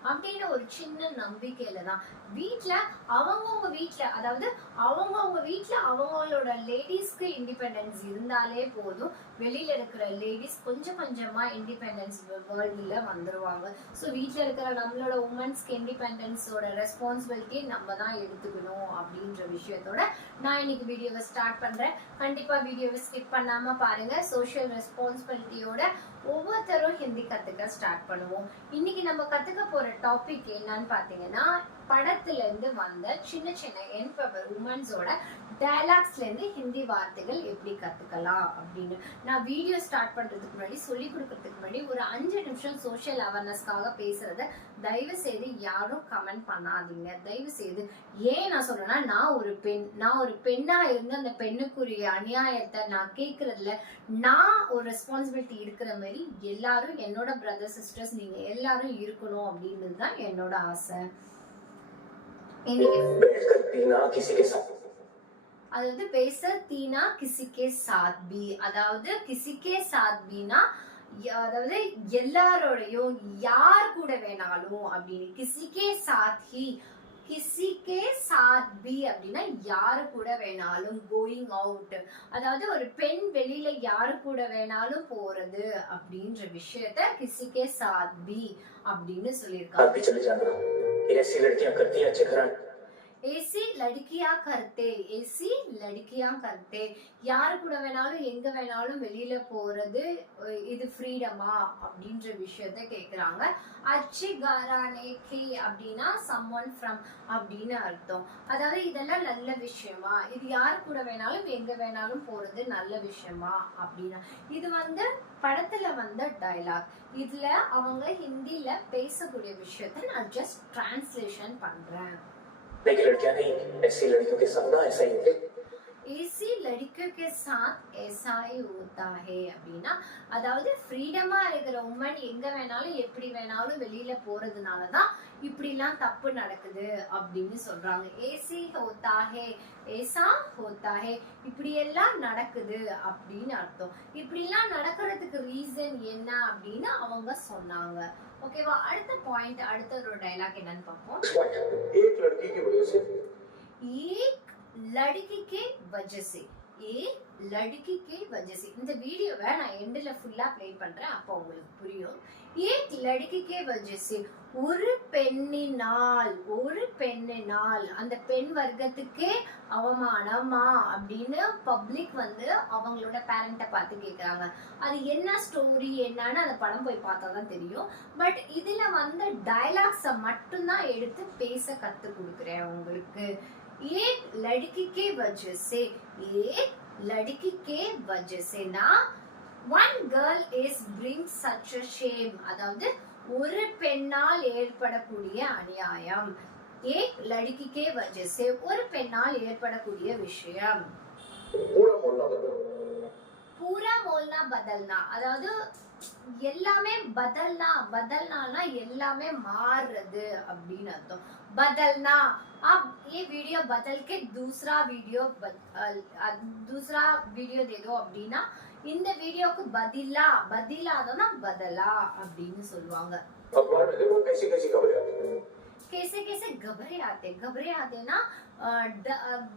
அப்படின்னு ஒரு சின்ன நம்பிக்கையில தான். வீட்டுல அவங்கவுங்க வீட்டுல, அதாவது அவங்கவுங்க வீட்டுல அவங்களோட லேடிஸ்க்கு இண்டிபெண்டன்ஸ் இருந்தாலே போதும், வெளியில இருக்கிற லேடிஸ் கொஞ்சம் கொஞ்சமா இண்டிபெண்டன்ஸ் வேர்ல்டுல வந்துருவாங்க. ஸோ வீட்டுல இருக்கிற நம்மளோட உமன்ஸ்க்கு இண்டிபெண்டன்ஸோட ரெஸ்பான்சிபிலிட்டி நம்ம தான் எடுத்துக்கணும் அப்படின்ற விஷயத்தோட நான் இன்னைக்கு வீடியோவை ஸ்டார்ட் பண்றேன். கண்டிப்பா வீடியோவை ஸ்கிப் பண்ணாம பாருங்க. சோஷியல் ரெஸ்பான்சிபிலிட்டியோட ஒவ்வொருத்தரும் ஹிந்தி கத்துக்க ஸ்டார்ட் பண்ணுவோம். இன்னைக்கு நம்ம கத்துக்க போற டாபிக் என்னன்னு பாத்தீங்கன்னா, படத்துல இருந்து வந்த சின்ன சின்ன என்பவர் உமன்ஸோட டயலாக்ஸ்ல இருந்து ஹிந்தி வார்த்தைகள் எப்படி கத்துக்கலாம் அப்படின்னு. நான் வீடியோ ஸ்டார்ட் பண்றதுக்கு முன்னாடி, சொல்லி கொடுக்கறதுக்கு முன்னாடி ஒரு 5 நிமிஷம் சோஷியல் அவேர்னஸ்க்காக பேசுறத தயவு செய்து யாரும் கமெண்ட் பண்ணாதீங்க. தயவு செய்து. ஏன் நான் சொல்றேன்னா, நான் ஒரு பெண்ணா இருந்து அந்த பெண்ணுக்குரிய அநியாயத்தை நான் கேட்கறதுல நான் ஒரு ரெஸ்பான்சிபிலிட்டி இருக்கிற மாதிரி எல்லாரும், என்னோட பிரதர் சிஸ்டர்ஸ், நீங்க எல்லாரும் இருக்கணும் அப்படின்றது தான் என்னோட ஆசை. அதாவது பேச தீனா கிசிகே சாத் பி, அதாவது கிசிகே சாத் பீனா அதாவது எல்லாரோடையும் யார் கூட வேணாலும் அப்படின்னு. கிசிகே சாத் ஹி, கிசிகே சாத் பி அப்படின்னா யாரு கூட வேணாலும். கோயிங் அவுட், அதாவது ஒரு பெண் வெளியில யாரு கூட வேணாலும் போறது அப்படின்ற விஷயத்த கிசிகே சாத் பி அப்படின்னு சொல்லியிருக்காங்க. ऐसी लड़कियां करते யாரு கூட வேணாலும் எங்க வேணாலும் வெளியில போறது இது ஃப்ரீடமா அப்படின்ற விஷயத்த கேக்குறாங்க. அச்சி காரானே கி அப்படின்னா someone from அப்படின்னு அர்த்தம். அதாவது இதெல்லாம் நல்ல விஷயமா, இது யாரு கூட வேணாலும் எங்க வேணாலும் போறது நல்ல விஷயமா அப்படின்னா. இது படத்துல வந்த டயலாக். இதுல அவங்க ஹிந்தில பேசக்கூடிய விஷயத்த நான் ஜஸ்ட் டிரான்ஸ்லேஷன் பண்றேன். लेकिन लड़कियां नहीं, ऐसी लड़कियों के साथ ना ऐसा ही होता है. ऐसी लड़कियों के साथ ऐसा ही होता है அப்படின்னா, அதாவது ஃப்ரீடமா இருக்கிற உமன் எங்க வேணாலும் எப்படி வேணாலும் வெளியில போறதுனாலதான் இப்படி எல்லாம் தப்பு நடக்குது அப்படின்னு சொல்றாங்க. ஏசி ஹோத்தா ஹே, ஏசா ஹோத்தா ஹே, இப்படி எல்லாம் நடக்குது அப்படின்னு அர்த்தம். இப்படி எல்லாம் நடக்கிறதுக்கு ரீசன் என்ன அப்படின்னு அவங்க சொன்னாங்க. ஓகேவா? அடுத்த பாயிண்ட், அடுத்த ஒரு டயலாக் என்னன்னு பார்ப்போம். एक लड़की की वजह से, एक लड़की के वजह से, एक लड़की के वजह से. இந்த வீடியோவை நான் எண்ட்ல ஃபுல்லா ப்ளே பண்றேன், அப்போ உங்களுக்கு புரியும். एक लड़की के वजह से, ஒரு பெண்ணினால் அந்த பெண் வர்க்கத்துக்கே அவமானமா அப்படின்னு பப்ளிக் அவங்களோட பேரண்ட பார்த்து கேக்குறாங்க. அது என்ன ஸ்டோரி என்னன்னு அந்த படம் போய் பார்த்தாதான் தெரியும். பட் இதுல டயலாக்ஸ மட்டும்தான் எடுத்து பேச கத்து கொடுக்குறேன் உங்களுக்கு. एक लड़की के वजह से, एक लड़की के वजह से ना one girl is brings such a shame, அதாவது ஒரு பெண்ணால் ஏற்படக்கூடிய அநியாயம். एक लड़की के वजह से ஒரு பெண்ணால் ஏற்படக்கூடிய விஷயம். पूरा बोलना बदलना, அதாவது எல்லாமே बदलना எல்லாமே மாறுறது அப்படின்னு அர்த்தம். बदलना, अब ये वीडियो बदल के दूसरा वीडियो दे दो அப்படின்னா இந்த வீடியோக்கு பதிலா बदला அப்படின்னு சொல்லுவாங்க. अखबार में देखो कैसी कैसी खबरें आती हैं. कैसे घबरे आते ना,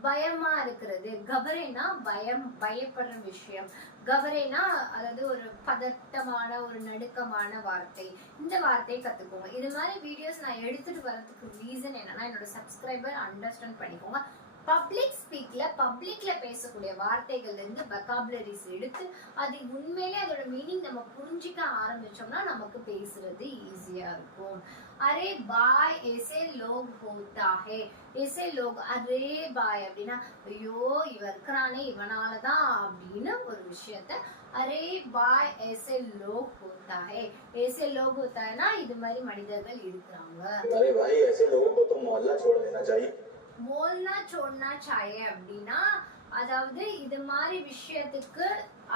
பயமா இருக்கிறது. கபரேனா பயம், பயப்படுற விஷயம். கபரேனா அதாவது ஒரு பதட்டமான ஒரு நடுக்கமான வார்த்தை. இந்த வார்த்தையை கத்துக்கோங்க. இது மாதிரி வீடியோஸ் நான் எடுத்துட்டு வரதுக்கு ரீசன் என்னன்னா, என்னோட சப்ஸ்கிரைபர் அண்டர்ஸ்டாண்ட் பண்ணிக்கோங்க. பப்ளிக்ல பேசக்கூடிய வார்த்தைகள்ல இருந்து வொகாபுலரிஸ் எடுத்து அது உண்மையிலே அதோட மீனிங் நம்ம புரிஞ்சிக்க ஆரம்பிச்சோம்னா நமக்கு பேசுறது ஈஸியா இருக்கும். அரே பாய் ऐसे लोग होता है, ऐसे लोग அரே பாய் அப்படின்னா ஐயோ இவ இருக்கிறானே இவனாலதான் அப்படின்னு ஒரு விஷயத்த அரே பாய் ऐसे लोग होता है, ऐसे लोग होता है ना இது மாதிரி மனிதர்கள் இருக்கிறாங்க. अरे भाई ऐसे लोगों को तो मोहल्ला छोड़ देना चाहिए. மோல்னா சோடனா சாயே அப்படின்னா அதாவது இது மாதிரி விஷயத்துக்கு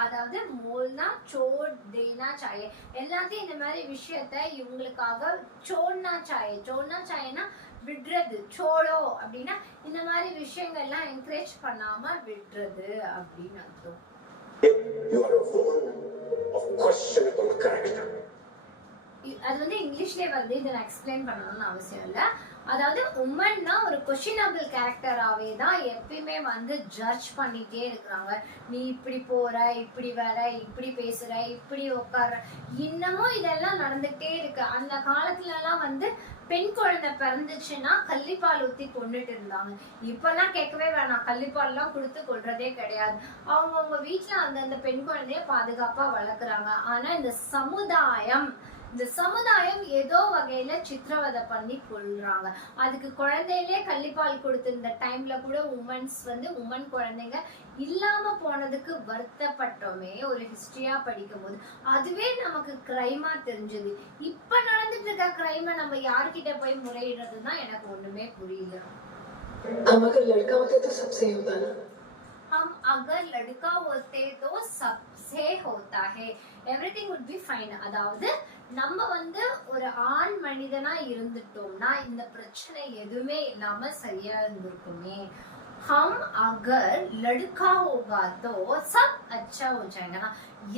அதாவது மோல்னா சோட் தேனா சாயே எல்லாத்தையும் இந்த மாதிரி விஷயத்த இவங்களுக்காக சோடனா சாயேனா விடுறது. சோடோ அப்படின்னா இந்த மாதிரி விஷயங்கள்லாம் என்கரேஜ் பண்ணாம விடுறது அப்படின்னு அர்த்தம். You are a woman of questionable character. அது வந்து இங்கிலீஷ்லயே வருது, இதை நான் எக்ஸ்பிளைன் பண்ணணும்னு அவசியம் இல்லை. அதாவது உமன்னா ஒரு கொஸ்டினபிள் கேரக்டராகவே தான் எப்பயுமே வந்து ஜட்ஜ் பண்ணிட்டே இருக்கிறாங்க. நீ இப்படி போற, இப்படி வர, இப்படி பேசுற, இப்படி உட்கார, இன்னமும் இதெல்லாம் நடந்துகிட்டே இருக்கு. அந்த காலத்துலலாம் வந்து பெண் குழந்தை பிறந்துச்சுன்னா கள்ளிப்பால் ஊத்தி கொண்டுட்டு இருந்தாங்க. இப்பெல்லாம் கேட்கவே வேணாம், கள்ளிப்பால் எல்லாம் கொடுத்து கொள்றதே கிடையாது. அவங்க வீட்டுல அந்த பெண் குழந்தைய பாதுகாப்பா வளர்க்குறாங்க. ஆனா இந்த சமுதாயம் ஏதோ வகையில சித்திரவதை பண்ணி கொள்றாங்க. அதுக்கு குழந்தையிலே கள்ளிப்பால் கொடுத்திருந்த டைம்ல கூட உமன் குழந்தைங்க இல்லாம போனதுக்கு வருத்தப்பட்டோமே ஒரு ஹிஸ்டரியா படிக்கும் போது. அதுவே நமக்கு கிரைமா தெரிஞ்சது. இப்ப நடந்துட்டு இருக்க கிரைமை நம்ம யார்கிட்ட போய் முறையிடுறதுன்னா எனக்கு ஒண்ணுமே புரியல. हम अगर लड़का होते तो सबसे ही होता ना. हम अगर लड़का होते तो सबसे होता है, everything would be fine. அதாவது நம்ம வந்து ஒரு ஆண் மனிதனா இருந்துட்டோம்னா இந்த பிரச்சனை எதுவுமே இல்லாம சரியா இருந்திருக்குமே. हम अगर लड़का होगा तो सब अच्छा हो जाएगा.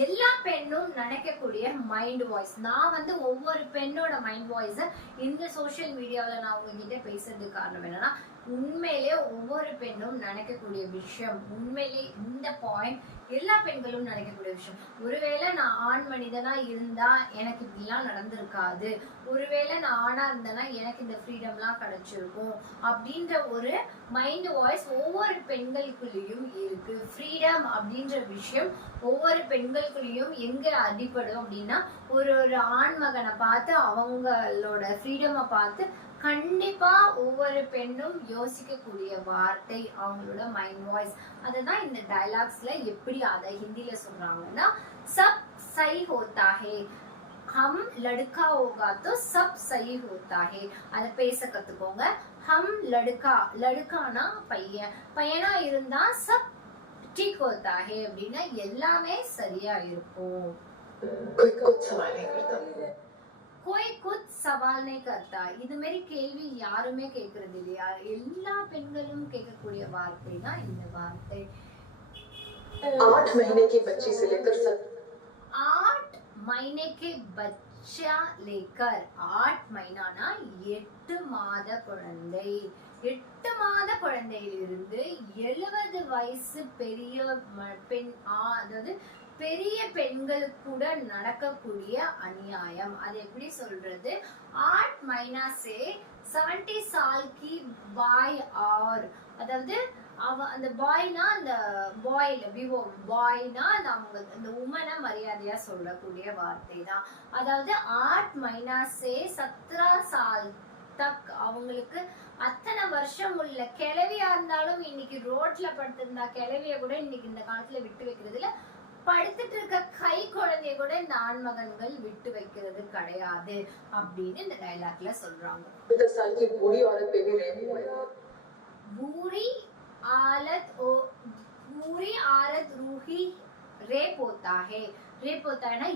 எல்லா பெண்ணும் நினைக்கக்கூடிய மைண்ட் வாய்ஸ். நான் வந்து ஒவ்வொரு பெண்ணோட மைண்ட் வாய்ஸ இந்த சோசியல் மீடியாவில நான் உங்ககிட்ட பேசுறதுக்கு காரணம் என்னன்னா, உண்மையிலே ஒவ்வொரு பெண்ணும் நினைக்கக்கூடிய விஷயம், உண்மையிலே இந்த பாயிண்ட் எல்லா பெண்களும் நினைக்கக்கூடிய விஷயம். ஒருவேளை நான் ஆண் மனிதனா இருந்தா எனக்கு இப்படிலாம் நடந்திருக்காது, ஒருவேளை நான் ஆணா இருந்தேன்னா எனக்கு இந்த ஃப்ரீடம்லாம் கிடைச்சிருக்கும் அப்படின்ற ஒரு மைண்ட் வாய்ஸ் ஒவ்வொரு பெண்களுக்குள்ளேயும் இருக்கு. ஃப்ரீடம் அப்படின்ற விஷயம் ஒவ்வொரு பெண்களுக்குள்ளேயும் எங்க அடிப்படும் அப்படின்னா, ஒரு ஆண் மகனை பார்த்து அவங்களோட ஃப்ரீடமை பார்த்து கண்டிப்பா ஒவ்வொரு பெண்ணும் யோசிக்கக்கூடிய வார்த்தை அவங்களோட மைண்ட் வாய்ஸ். அதுதான் இந்த டயலாக்ஸ்ல எப்படி அதை ஹிந்தில சொல்றாங்கன்னா, சப் சஹி ஹோத்தா ஹே, हम लड़का होगा तो सब सही होता है. அத பேச கத்துக்கோங்க. हम लड़काனா பையனா இருந்தா सब ठीक होता है அப்படின்னா எல்லாமே சரியா இருக்கும். कोई खुद सवाल नहीं करता. இது மாதிரி கேள்வி யாருமே கேக்குறது இல்லையா? எல்லா பெண்களும் கேட்கக்கூடிய வார்த்தை தான் இந்த வார்த்தை. 8 महीने की बच्ची से लेकर 8 महीने के बच्चा लेकर, 8 महीनाனா 8 மாத குழந்தை. 8 மாத குழந்தையிலிருந்து 70 வயசு பெரிய பெண், அதாவது பெரிய பெண்களுக்கு கூட நடக்கக்கூடிய அநியாயம். அது எப்படி சொல்றது? 8 महीना से 70 साल की बाय और, அதாவது அந்த பாய்னா அந்த பாய்னா அந்த உமனை மரியாதையா சொல்லக்கூடிய வார்த்தை தான். அதாவது 8 महीना से 17 साल தக், அவங்களுக்கு அத்தனை வருஷம் உள்ள கிழவியா இருந்தாலும் இன்னைக்கு ரோட்ல படுத்திருந்தா கிழவிய கூட இன்னைக்கு இந்த காலத்துல விட்டு வைக்கிறது இல்ல. படுத்துட்டு இருக்க கை குழந்தைய கூட இந்த ஆண்மகன்கள் விட்டு வைக்கிறது கிடையாது அப்படின்னு இந்த டைலாக்ல சொல்றாங்க. 10 साल की बूढ़ी औरत पे भी रेप हुआ है। बूढ़ी औरत रूही रेप होता है। रेप होता है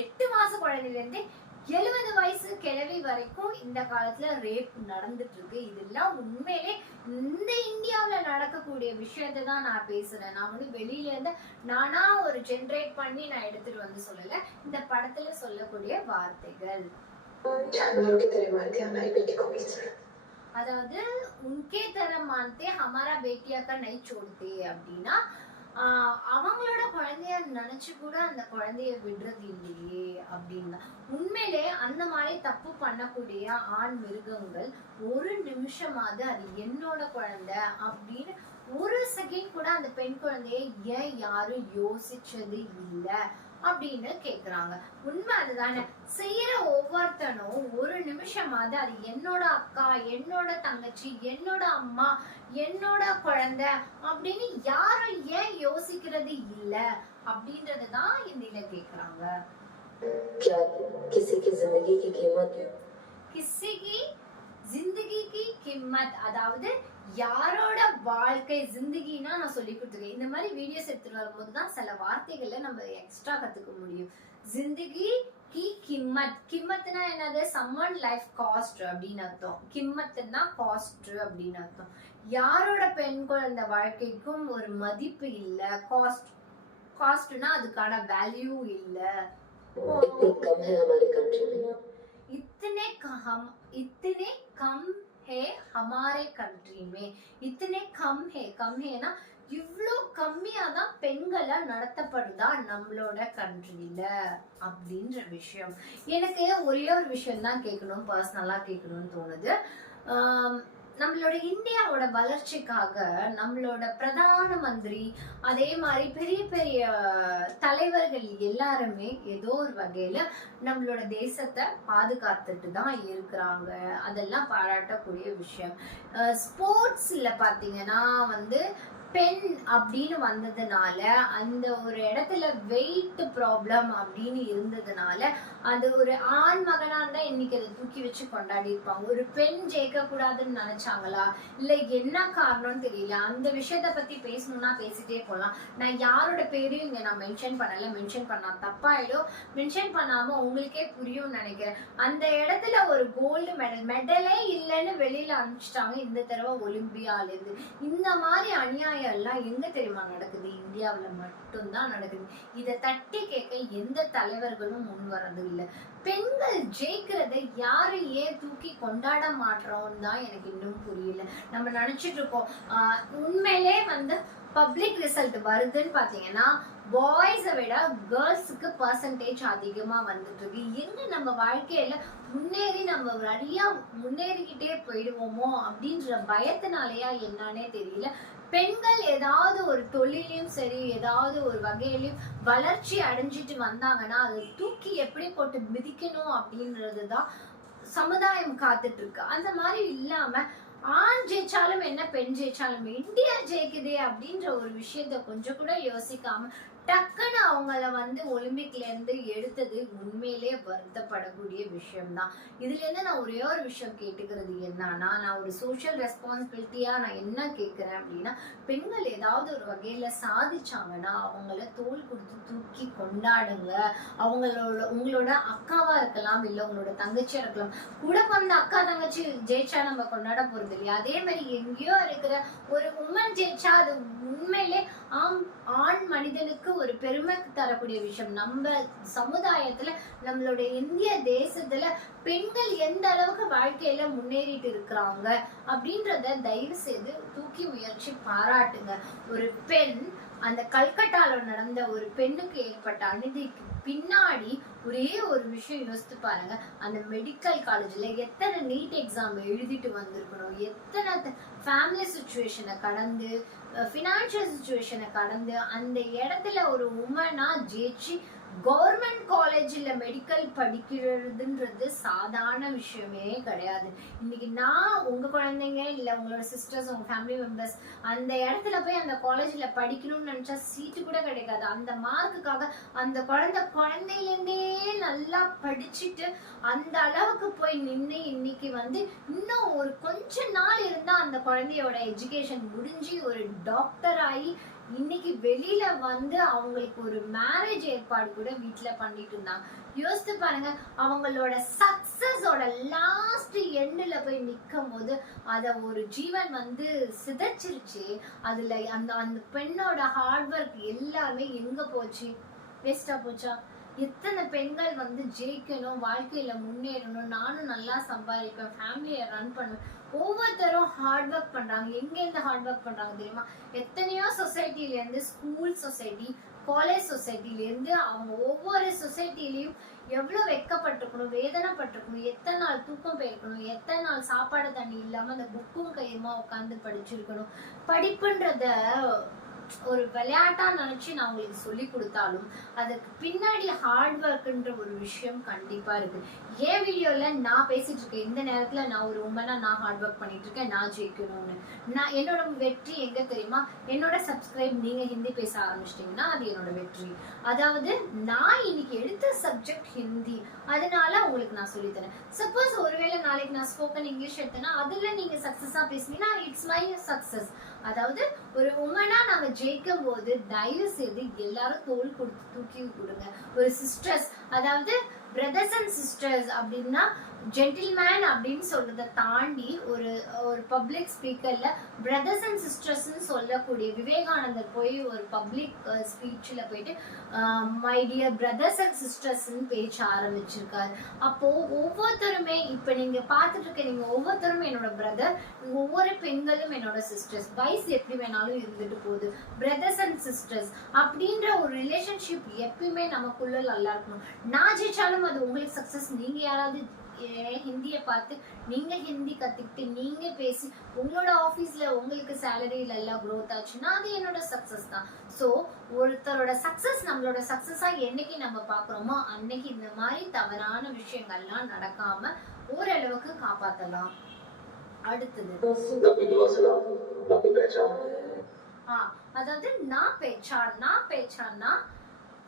8 மாச குழந்தையில இருந்து 70 வயசு கிழவி வரைக்கும் இந்த காலத்துல ரேப் நடந்துட்டு இருக்கு. இதெல்லாம் உண்மையிலே இந்த இந்தியாவுல நடக்கக்கூடிய விஷயத்தை தான் நான் பேசுறேன். நான் வந்து வெளியில இருந்து நானா ஒரு ஜெனரேட் பண்ணி நான் எடுத்துட்டு வந்து சொல்லல. இந்த படத்துல சொல்லக்கூடிய வார்த்தைகள் அதாவது உன்கே தர மான்தே ஹமாரா பேட்டியாக்கா நை சோடுதே அப்படின்னா அவங்களோட குழந்தைய நினைச்சு கூட அந்த குழந்தைய விடுறது இல்லையே அப்படின்னா உண்மையிலே அந்த மாதிரி தப்பு பண்ணக்கூடிய ஆண் மிருகங்கள் ஒரு நிமிஷமாவது அது என்னோட குழந்தை அப்படின்னு ஒரு செகண்ட் கூட அந்த பெண் குழந்தைய ஏன் யாரும் யோசிச்சது இல்லை அப்படின்னு கேக்குறாங்க. உண்மை அதுதானே. செய்யற ஒவ்வொருத்தனும் ஒரு நிமிஷமாவது அது என்னோட அக்கா, என்னோட தங்கச்சி, என்னோட அம்மா, என்னோட குழந்தை அப்படின்னு யாரும் ஏன் யோசிக்கிறது இல்ல அப்படின்றதுதான் இந்த கேக்குறாங்க. ஜிந்தகி கிம்மத் அதாவது யாரோட வாழ்க்கை ஜிந்தகினா நான் சொல்லி கொடுத்துருக்கேன். இந்த மாதிரி வீடியோஸ் எடுத்துட்டு வரும்போது தான் சில வார்த்தைகள்ல நம்ம எக்ஸ்ட்ரா கத்துக்க முடியும். ஜிந்தகி கி கிம்மத். கிம்மத்னா என்னது? சம்மன் லைஃப் காஸ்ட் அப்படின்னு அர்த்தம். கிம்மத்னா காஸ்ட் அப்படின்னு அர்த்தம். யாரோட பெண் குழந்தை வாழ்க்கைக்கும் ஒரு மதிப்பு இல்ல. காஸ்ட்னா அதுக்கான வேல்யூ இல்ல. इतने कम है हमारे कंट्री में. इतने कम है. कम है ना இவ்வளோ கம்மியா தான் பெண்களை நடத்தப்படுதா நம்மளோட கண்ட்ரியில அப்படின்ற விஷயம். எனக்கு ஒரே ஒரு விஷயம் தான் கேட்கணும், பர்சனலா கேட்கணும்னு தோணுது. நம்மளோட இந்தியாவோட வளர்ச்சிக்காக நம்மளோட பிரதான மந்திரி அதே மாதிரி பெரிய பெரிய தலைவர்கள் எல்லாருமே ஏதோ ஒரு வகையில நம்மளோட தேசத்தை பாதுகாத்துட்டு தான் இருக்கிறாங்க. அதெல்லாம் பாராட்டக்கூடிய விஷயம். ஸ்போர்ட்ஸ்ல பாத்தீங்கன்னா வந்து பெண் அப்படின்னு வந்ததுனால அந்த ஒரு இடத்துல வெயிட் ப்ராப்ளம் அப்படின்னு இருந்ததுனால அது ஒரு ஆண் மகனா இருந்தா இன்னைக்கு அதை தூக்கி வச்சு கொண்டாடி இருப்பாங்க. ஒரு பெண் ஜெயிக்க கூடாதுன்னு நினைச்சாங்களா இல்ல என்ன காரணம்னு தெரியல. அந்த விஷயத்த பத்தி பேசணும்னா பேசிட்டே போலாம். நான் யாரோட பேரையும் இங்க நான் மென்ஷன் பண்ணல. மென்ஷன் பண்ணா தப்பாயிடும். மென்ஷன் பண்ணாம உங்களுக்கே புரியும்னு நினைக்கிறேன். அந்த இடத்துல ஒரு கோல்டு மெடலே இல்லைன்னு வெளியில அனுப்பிச்சிட்டாங்க இந்த தடவை ஒலிம்பியால இருந்து. இந்த மாதிரி அநியாயம் எல்லாம் எங்க தெரியுமா நடக்குது? இந்தியாவுல மட்டும்தான் நடக்குது. இதை தட்டி கேட்க எந்த தலைவர்களும் முன் வரது இல்லை. பெண்கள் ஜெயிக்கிறத யாரும் ஏன் தூக்கி கொண்டாட மாட்டோம்னு தான் எனக்கு இன்னும் புரியல. நம்ம நினைச்சிட்டு இருக்கோம் உண்மையிலே வந்து பப்ளிக் ரிசல்ட் வருதுன்னு பாத்தீங்கன்னா பாய்ஸை விட கேர்ள்ஸுக்கு பர்சன்டேஜ் அதிகமா வந்துட்டு இருக்கு. எங்க நம்ம வாழ்க்கையில முன்னேறி நம்ம நிறையா முன்னேறிக்கிட்டே போயிடுவோமோ அப்படின்ற பயத்தினாலயா என்னன்னே தெரியல. பெண்கள் ஏதாவது ஒரு தொழிலையும் சரி ஏதாவது ஒரு வகையிலையும் வளர்ச்சி அடைஞ்சிட்டு வந்தாங்கன்னா அதை தூக்கி எப்படி போட்டு மிதிக்கணும் அப்படின்றதுதான் சமுதாயம் காத்துட்டு இருக்கு. அந்த மாதிரி இல்லாம ஆண் ஜெயிச்சாலும் என்ன பெண் ஜெயிச்சாலும் இந்தியா ஜெயிக்குதே அப்படின்ற ஒரு விஷயத்த கொஞ்சம் கூட யோசிக்காம டக்குன்னு அவங்கள வந்து ஒலிம்பிக்ல இருந்து எடுத்தது உண்மையிலே வருத்தப்படக்கூடிய விஷயம்தான். இதுல இருந்து நான் ஒரே ஒரு விஷயம் கேட்டுக்கிறது என்னன்னா, நான் ஒரு சோசியல் ரெஸ்பான்சிபிலிட்டியா நான் என்ன கேட்கிறேன் அப்படின்னா, பெண்கள் ஏதாவது ஒரு வகையில சாதிச்சாங்கன்னா அவங்கள தோள் கொடுத்து தூக்கி கொண்டாடுங்க. உங்களோட அக்காவா இருக்கலாம், இல்ல உங்களோட தங்கச்சியா இருக்கலாம். கூட பிறந்த அக்கா தங்கச்சி ஜெயிச்சா நம்ம கொண்டாட போறது இல்லையா? அதே மாதிரி எங்கேயோ இருக்கிற ஒரு உமன் ஜெயிச்சா அது உண்மையிலே ஆண் மனிதனுக்கு ஒரு பெருமை தரக்கூடிய விஷயம். நம்ம சமுதாயத்துல நம்மளோட இந்திய தேசத்துல பெண்கள் எந்த அளவுக்கு வாழ்க்கையில முன்னேறிட்டு இருக்கிறாங்க அப்படின்றத தயவு செய்து தூக்கி முயற்சி பாராட்டுங்க. ஒரு பெண் அந்த கல்கட்டால நடந்த ஒரு பெண்ணுக்கு ஏற்பட்ட அநீதிக்கு பின்னாடி ஒரே ஒரு விஷயம் யோசித்து பாருங்க. அந்த மெடிக்கல் காலேஜ்ல எத்தனை நீட் எக்ஸாம் எழுதிட்டு வந்திருக்கணும், எத்தனை ஃபேமிலி சுச்சுவேஷனை கடந்து ஃபினான்ஷியல் சுச்சுவேஷனை கடந்து அந்த இடத்துல ஒரு உமனா ஜெயிச்சு கவர்மெண்ட் காலேஜ்ல மெடிக்கல் படிக்கிறதுன்றது சாதாரண விஷயமே கிடையாது. இன்னைக்கு நான் உங்க குழந்தைங்க இல்ல உங்களோட சிஸ்டர்ஸ் உங்க ஃபேமிலி மெம்பர்ஸ் அந்த இடத்துல போய் அந்த காலேஜ்ல படிக்கணும்னு நினைச்சா சீட்டு கூட கிடைக்காது. அந்த மார்க்குக்காக அந்த குழந்தையில இருந்தே நல்லா படிச்சுட்டு அந்த அளவுக்கு போய் நின்று இன்னைக்கு வந்து இன்னும் ஒரு கொஞ்ச நாள் இருந்தா அந்த குழந்தையோட எஜுகேஷன் முடிஞ்சு ஒரு டாக்டர் ஆகி இன்னைக்கு வெளியில வந்து அவங்களுக்கு ஒரு மேரேஜ் ஏற்பாடு கூட வீட்டுல பண்ணிட்டு இருந்தாங்க. யோசித்து பாருங்க, அவங்களோட சக்சஸோட லாஸ்ட் எண்ட்ல போய் நிக்கும் போது அத ஒரு ஜீவன் வந்து சிதைச்சிருச்சு. அதுல அந்த அந்த பெண்ணோட ஹார்ட் ஒர்க் எல்லாமே எங்க போச்சு? வேஸ்டா போச்சா? எத்தனை பெண்கள் வந்து ஜெயிக்கணும், வாழ்க்கையில முன்னேறணும், நானும் நல்லா சம்பாதிப்பேன், ஃபேமிலியை ரன் பண்ணுவேன், ஒவ்வொருத்தரும் ஹார்ட் ஒர்க் பண்றாங்க. எங்க இருந்து ஹார்ட் ஒர்க் பண்றாங்க தெரியுமா? எத்தனையோ சொசைட்டில இருந்து, ஸ்கூல் சொசைட்டி, காலேஜ் சொசைட்டில இருந்து, அவங்க ஒவ்வொரு சொசைட்டிலையும் எவ்வளவு வெட்கப்பட்டிருக்கணும், வேதனைப்பட்டிருக்கணும், எத்தனை நாள் தூக்கம் போயிருக்கணும், எத்தனை நாள் சாப்பாடு தண்ணி இல்லாம அந்த புக்கும் கையுமா உட்காந்து படிச்சிருக்கணும். படிப்புன்றத ஒரு விளையாட்டா நினைச்சு நான் உங்களுக்கு சொல்லி கொடுத்தாலும் அதுக்கு பின்னாடி ஹார்ட் ஒர்க்ன்ற ஒரு விஷயம் கண்டிப்பா இருக்கு. என் வீடியோல நான் பேசிட்டு இருக்கேன், இந்த நேரத்துல நான் ஒரு உமனா நான் ஹார்ட் ஒர்க் பண்ணிட்டு இருக்கேன், நான் ஜெயிக்கணும்னு. நான் என்னோட வெற்றி எங்க தெரியுமா? என்னோட சப்ஸ்கிரைப் நீங்க ஹிந்தி பேச ஆரம்பிச்சிட்டீங்கன்னா அது என்னோட வெற்றி. அதாவது நான் இன்னைக்கு எடுத்த சப்ஜெக்ட் ஹிந்தி, அதனால உங்களுக்கு நான் சொல்லி தரேன். சப்போஸ் ஒருவேளை நாளைக்கு நான் ஸ்போக்கன் இங்கிலீஷ் எடுத்தேன்னா அதுல நீங்க சக்சஸா பேசுனீங்கன்னா இட்ஸ் மை சக்சஸ். அதாவது ஒரு உமனா நாங்க ஜெயிக்கும் போது தயவு செய்து எல்லாரும் தோல் கொடுத்து தூக்கி கொடுங்க. ஒரு சிஸ்டர்ஸ், அதாவது பிரதர்ஸ் அண்ட் சிஸ்டர்ஸ் அப்படின்னா ஜென்டில்மேன் அப்படின்னு சொல்றதை தாண்டி ஒரு ஒரு பப்ளிக் ஸ்பீக்கர்ல பிரதர்ஸ் அண்ட் சிஸ்டர்ஸ் சொல்லக்கூடிய விவேகானந்தர் போய் ஒரு பப்ளிக் ஸ்பீச்ல போயிட்டு my dear brothers and sisters பேச ஆரம்பிச்சிருக்காரு. அப்போ ஒவ்வொருத்தருமே இப்ப நீங்க பாத்துட்டு இருக்க நீங்க ஒவ்வொருத்தரும் என்னோட பிரதர், ஒவ்வொரு பெண்களும் என்னோட சிஸ்டர்ஸ். வயசு எப்படி வேணாலும் இருந்துட்டு போகுது, பிரதர்ஸ் அண்ட் சிஸ்டர்ஸ் அப்படின்ற ஒரு ரிலேஷன்ஷிப் எப்பயுமே நமக்குள்ள நல்லா இருக்கணும். நான் ஜெயிச்சாலும் அது உங்களுக்கு சக்சஸ். நீங்க யாராவது ஹிந்தியை பார்த்து நீங்க ஹிந்தி கத்துக்கிட்டு நீங்க பேசி உங்களோட ஆபீஸ்ல உங்களுக்கு சேலரி எல்லாம் க்ரோத் ஆச்சுன்னா அது என்னோட சக்சஸ் தான். சோ ஒருத்தரோட சக்சஸ் நம்மளோட சக்சஸா என்னைக்கு நம்ம பாக்குறோமோ அன்னைக்கு இந்த மாதிரி தவறான விஷயங்கள்லாம் நடக்காம ஓரளவுக்கு காப்பாத்தலாம். அடுத்தது அதாவது நான் பேச்சான்னா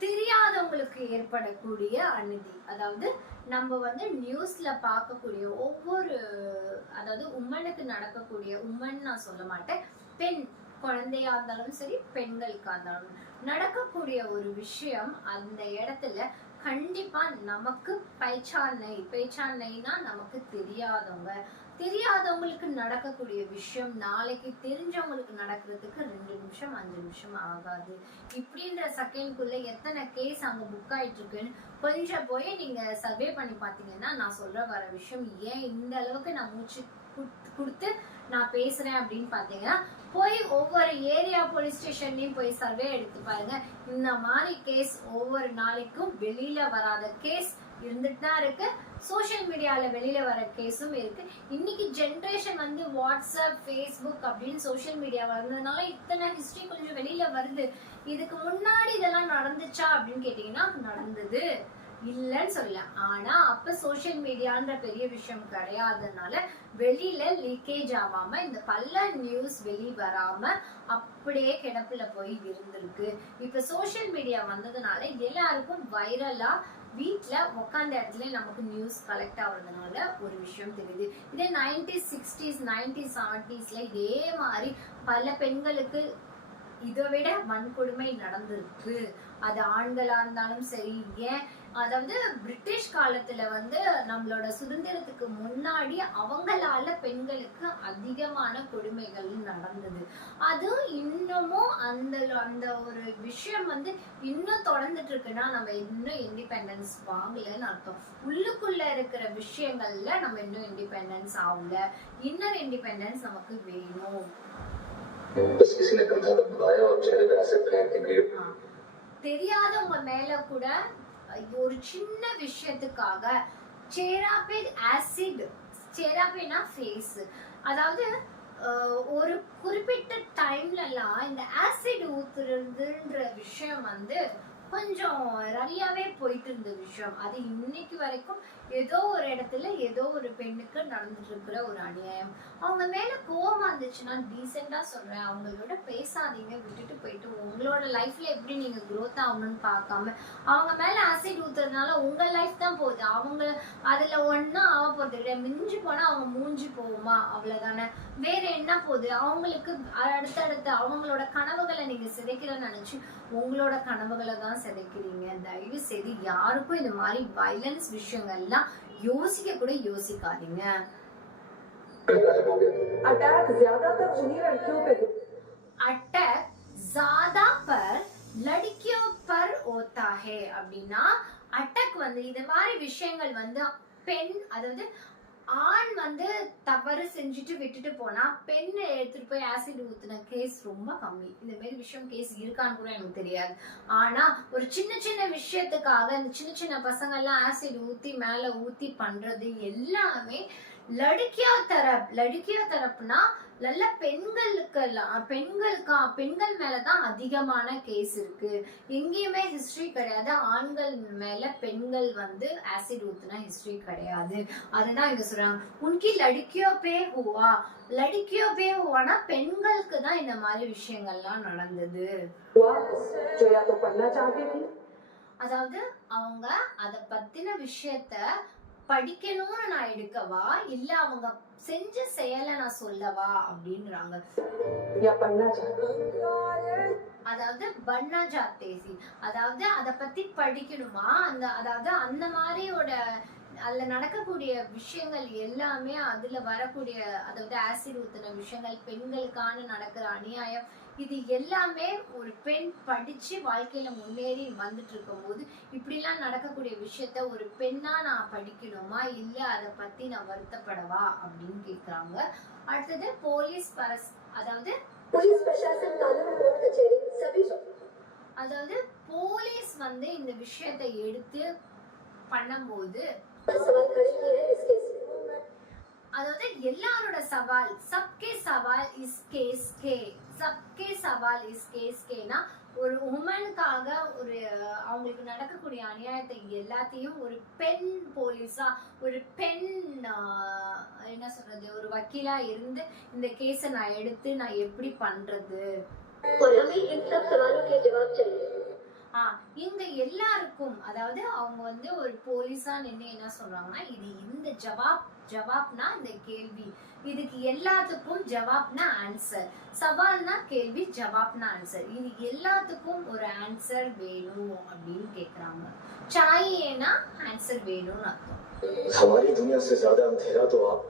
தெரியாதவங்களுக்கு ஏற்படக்கூடிய அநீதி. அதாவது நம்ம வந்து நியூஸ்ல பார்க்கக்கூடிய ஒவ்வொரு, அதாவது உமனுக்கு நடக்கக்கூடிய, உமன் நான் சொல்ல மாட்டேன், பெண் குழந்தையா இருந்தாலும் சரி பெண்களுக்கா இருந்தாலும் நடக்கக்கூடிய ஒரு விஷயம் அந்த இடத்துல கண்டிப்பா நமக்கு பேச்சாண்மைனா நமக்கு தெரியாதவங்களுக்கு நடக்கக்கூடிய விஷயம் நாளைக்கு தெரிஞ்சவங்களுக்கு நடக்கிறதுக்கு 2 நிமிஷம் 5 நிமிஷம் ஆகாது. இப்படின்ற செகண்ட்குள்ள எத்தனை கேஸ் அங்க புக் ஆயிட்டு இருக்குன்னு கொஞ்சம் போய் நீங்க சர்வே பண்ணி பாத்தீங்கன்னா நான் சொல்ற வர விஷயம் ஏன் இந்த அளவுக்கு நான் மூச்சு கொடுத்து நான் பேசுறேன் அப்படின்னு பாத்தீங்கன்னா போய் ஒவ்வொரு ஏரியா போலீஸ் ஸ்டேஷன்லயும் போய் சர்வே எடுத்து பாருங்க. இந்த மாதிரி கேஸ் ஒவ்வொரு நாளைக்கும் வெளியில வராத கேஸ் இருந்துட்டு தான் இருக்கு. சோசியல் மீடியால வெளியில வர கேஸும் இருக்கு. இன்னைக்கு ஜென்ரேஷன் வந்து வாட்ஸ்அப், ஃபேஸ்புக் அப்படின்னு சோசியல் மீடியா வந்ததுனால இத்தனை ஹிஸ்டரி கொஞ்சம் வெளியில வருது. இதுக்கு முன்னாடி இதெல்லாம் நடந்துச்சா அப்படின்னு கேட்டீங்கன்னா நடந்தது இல்லன்னு சொல்லல. ஆனா அப்ப சோசியல் மீடியான்ற பெரிய விஷயம் கிடையாதனால வெளியில லீக்கேஜ் ஆகாம இந்த பல நியூஸ் வெளி வராம அப்படியே கிடப்புல போய் இருந்திருக்கு. இப்ப சோசியல் மீடியா வந்ததுனால எல்லாருக்கும் வைரலா வீட்டுல உட்காந்த இடத்துல நமக்கு நியூஸ் கலெக்ட் ஆகுறதுனால ஒரு விஷயம் தெரியுது. இதே 90s 60s 90s 70sல இதே மாதிரி பல பெண்களுக்கு இதை விட வன்கொடுமை நடந்திருக்கு. அது ஆண்களா இருந்தாலும் சரி. ஏன், அதாவது பிரிட்டிஷ் காலத்துல வந்து நம்மளோட சுதந்திரத்துக்கு முன்னாடி அவங்களால பெண்களுக்கு அதிகமான கொடுமைகள் நடந்தது. அது இன்னமும் அந்த ஒரு விஷயம் வந்து இன்னும் தொடர்ந்துட்டு இருக்குன்னா நம்ம இன்னும் இண்டிபெண்டன்ஸ் வாங்கலன்னு அர்த்தம். உள்ளுக்குள்ள இருக்கிற விஷயங்கள்ல நம்ம இன்னும் இண்டிபெண்டன்ஸ் ஆகல. இன்னர் இண்டிபெண்டன்ஸ் நமக்கு வேணும். தெரியாதவங்க மேல கூட ஒரு சின்ன விஷயத்துக்காக சேராபேனா ஃபேஸ், அதாவது ஒரு குறிப்பிட்ட டைம்ல எல்லாம் இந்த ஆசிட் ஊத்துறதுன்ற விஷயம் வந்து கொஞ்சம் நிறையாவே போயிட்டு இருந்த விஷயம். அது இன்னைக்கு வரைக்கும் ஏதோ ஒரு இடத்துல ஏதோ ஒரு பெண்ணுக்கு நடந்துட்டு இருக்கிற ஒரு அநியாயம். அவங்க மேல கோவமா இருந்துச்சுன்னா டீசெண்டா சொல்றேன், அவங்களோட பேசாதீங்க, விட்டுட்டு போயிட்டு உங்களோட லைஃப்ல எப்படி நீங்க growth ஆகணும்னு பார்க்காம அவங்க மேல ஆசிட் ஊத்துறதுனால உங்க லைஃப் தான் போகுது. அவங்க அதுல ஒன்னும் ஆக போறது கிடையாது. மிஞ்சி போனா அவங்க மூஞ்சி போகுமா, அவ்வளவுதானே. வேற என்ன போகுது அவங்களுக்கு? அடுத்தடுத்து அவங்களோட கனவுகளை நீங்க சிதைக்கிறன்னு நினைச்சு உங்களோட கனவுகளை தான் சிதைக்கிறீங்க. தயவு செய்து யாருக்கும் இந்த மாதிரி வயலன்ஸ் விஷயங்கள்லாம் யோசிக்க கூட யோசிக்காதீங்க. अटैक ज्यादातर उन्हीं लड़कियों पे अटैक ज्यादा पर लड़कियों पर होता है அப்படின்னா அட்டாக் வந்து இந்த மாதிரி விஷயங்கள் வந்து பெண், அதாவது ஆண் வந்து தவறு செஞ்சுட்டு விட்டுட்டு போனா பெண்ணை எடுத்துட்டு போய் ஆசிட் ஊத்துன கேஸ் ரொம்ப கம்மி. இந்த மாதிரி விஷயம் கேஸ் இருக்கான்னு கூட எனக்கு தெரியாது. ஆனா ஒரு சின்ன சின்ன விஷயத்துக்காக இந்த சின்ன சின்ன பசங்க எல்லாம் ஆசிட் ஊத்தி மேல ஊத்தி பண்றது எல்லாமே லடுக்கியோ தரப்புனா நல்ல பெண்கள் மேலதான் அதிகமான கேஸ் இருக்கு. எங்கேயுமே ஹிஸ்டரி கிடையாது ஆண்கள் மேல பெண்கள் வந்து ஆசிட் ஊத்துனா ஹிஸ்டரி கிடையாது. அதுதான் இங்க சொல்றாங்க, உனக்கு லடுக்கியோ பே ஹுவானா பெண்களுக்கு தான் இந்த மாதிரி விஷயங்கள்லாம் நடந்தது. அதாவது அவங்க அத பத்தின விஷயத்த படிக்கணும்னு நான் எடுக்கவா, இல்ல அவங்க செஞ்ச செயலை நான் சொல்லவா அப்படின்றாங்க. அதாவது பன்னா ஜாத்தேசி, அதாவது அத பத்தி படிக்கணுமா, அதாவது அந்த மாதிரியோட அதுல நடக்கக்கூடிய விஷயங்கள் எல்லாமே, அதுல வரக்கூடிய அதாவது ஆசிட் ஊத்தின விஷயங்கள், பெண்களுக்கான நடக்கிற அநியாயம், இது எல்லாமே ஒரு பெண் படிச்சு வாழ்க்கையில முன்னேறி வந்துட்டு இருக்கும் போது இப்படிலாம் நடக்கக்கூடிய விஷயத்த ஒரு பெண்ணா நான் படிக்கணுமா, இல்ல அதை பத்தி நான் வருத்தப்படவா அப்படின்னு கேக்குறாங்க. அடுத்தது அதாவது போலீஸ் வந்து இந்த விஷயத்தை எடுத்து பண்ணும்போது அதாவது எல்லாரோட சவால் சப்கே சவால் இஸ் கேஸ் கேனா ஒரு உமனுக்காக ஒரு அவங்களுக்கு நடக்கக்கூடிய அநியாயத்தை எல்லாத்தையும் ஒரு பெண் போலீஸா, ஒரு பெண் என்ன சொல்றது, ஒரு வக்கீலா இருந்து இந்த கேஸை நான் எடுத்து நான் எப்படி பண்றது, இங்க எல்லாருக்கும் அதாவது அவங்க வந்து ஒரு போலீஸா நின்று என்ன சொல்றாங்கன்னா, இது இந்த ஜவாப்னா இந்த கேள்வி, இதுக்கு எல்லாத்துக்கும் ஜவாப்னா ஆன்சர், சவால்னா கேள்வி, ஜவாப்னா ஆன்சர், இது எல்லாத்துக்கும் ஒரு ஆன்சர் வேணும் அப்படின்னு கேக்குறாங்க. சாயேனா ஆன்சர் வேணும்னு அர்த்தம். हमारी दुनिया से ज्यादा अंधेरा तो आप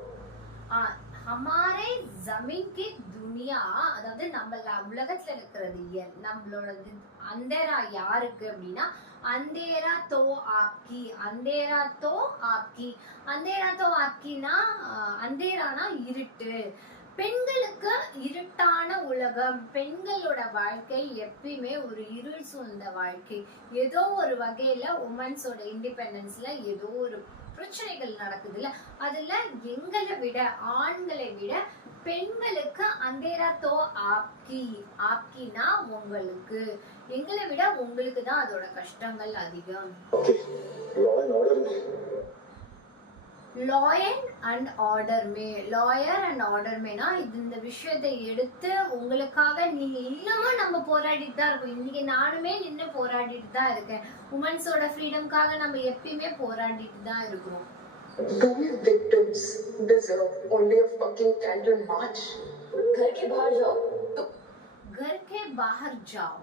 हमारे जमीन की दुनिया, அதாவது நம்ம உலகத்துல இருக்கிறது நம்மளோட அந்தேரா யாருக்கு அப்படின்னா அந்தேரா தோ ஆப்கினா அந்தேரானா இருட்டு. பெண்களுக்கு இருட்டான உலகம், பெண்களோட வாழ்க்கை எப்பயுமே ஒரு இருள் சூழ்ந்த வாழ்க்கை. ஏதோ ஒரு வகையில உமன்ஸோட இண்டிபெண்டன்ஸ்ல ஏதோ ஒரு பிரச்சனைகள் நடக்குதுல்ல, அதுல எங்களை விட ஆண்களை விட பெண்களுக்கு அந்தேரா தோ ஆப்கினா உங்களுக்கு, எங்களை விட உங்களுக்கு தான் அதோட கஷ்டங்கள் அதிகம். லாயர் அண்ட் ஆர்டர் மேனா இந்த விஷயத்தை எடுத்து உங்களுக்காக நீங்க இன்னமும் நம்ம போராடிட்டு தான் இருக்கோம். இன்னைக்கு நானுமே நின்று போராடிட்டு தான் இருக்கேன். உமன்ஸோட ஃப்ரீடம்காக நம்ம எப்பயுமே போராடிட்டு தான் இருக்கிறோம். Do we victims deserve only a fucking candle march? घर के बाहर जाओ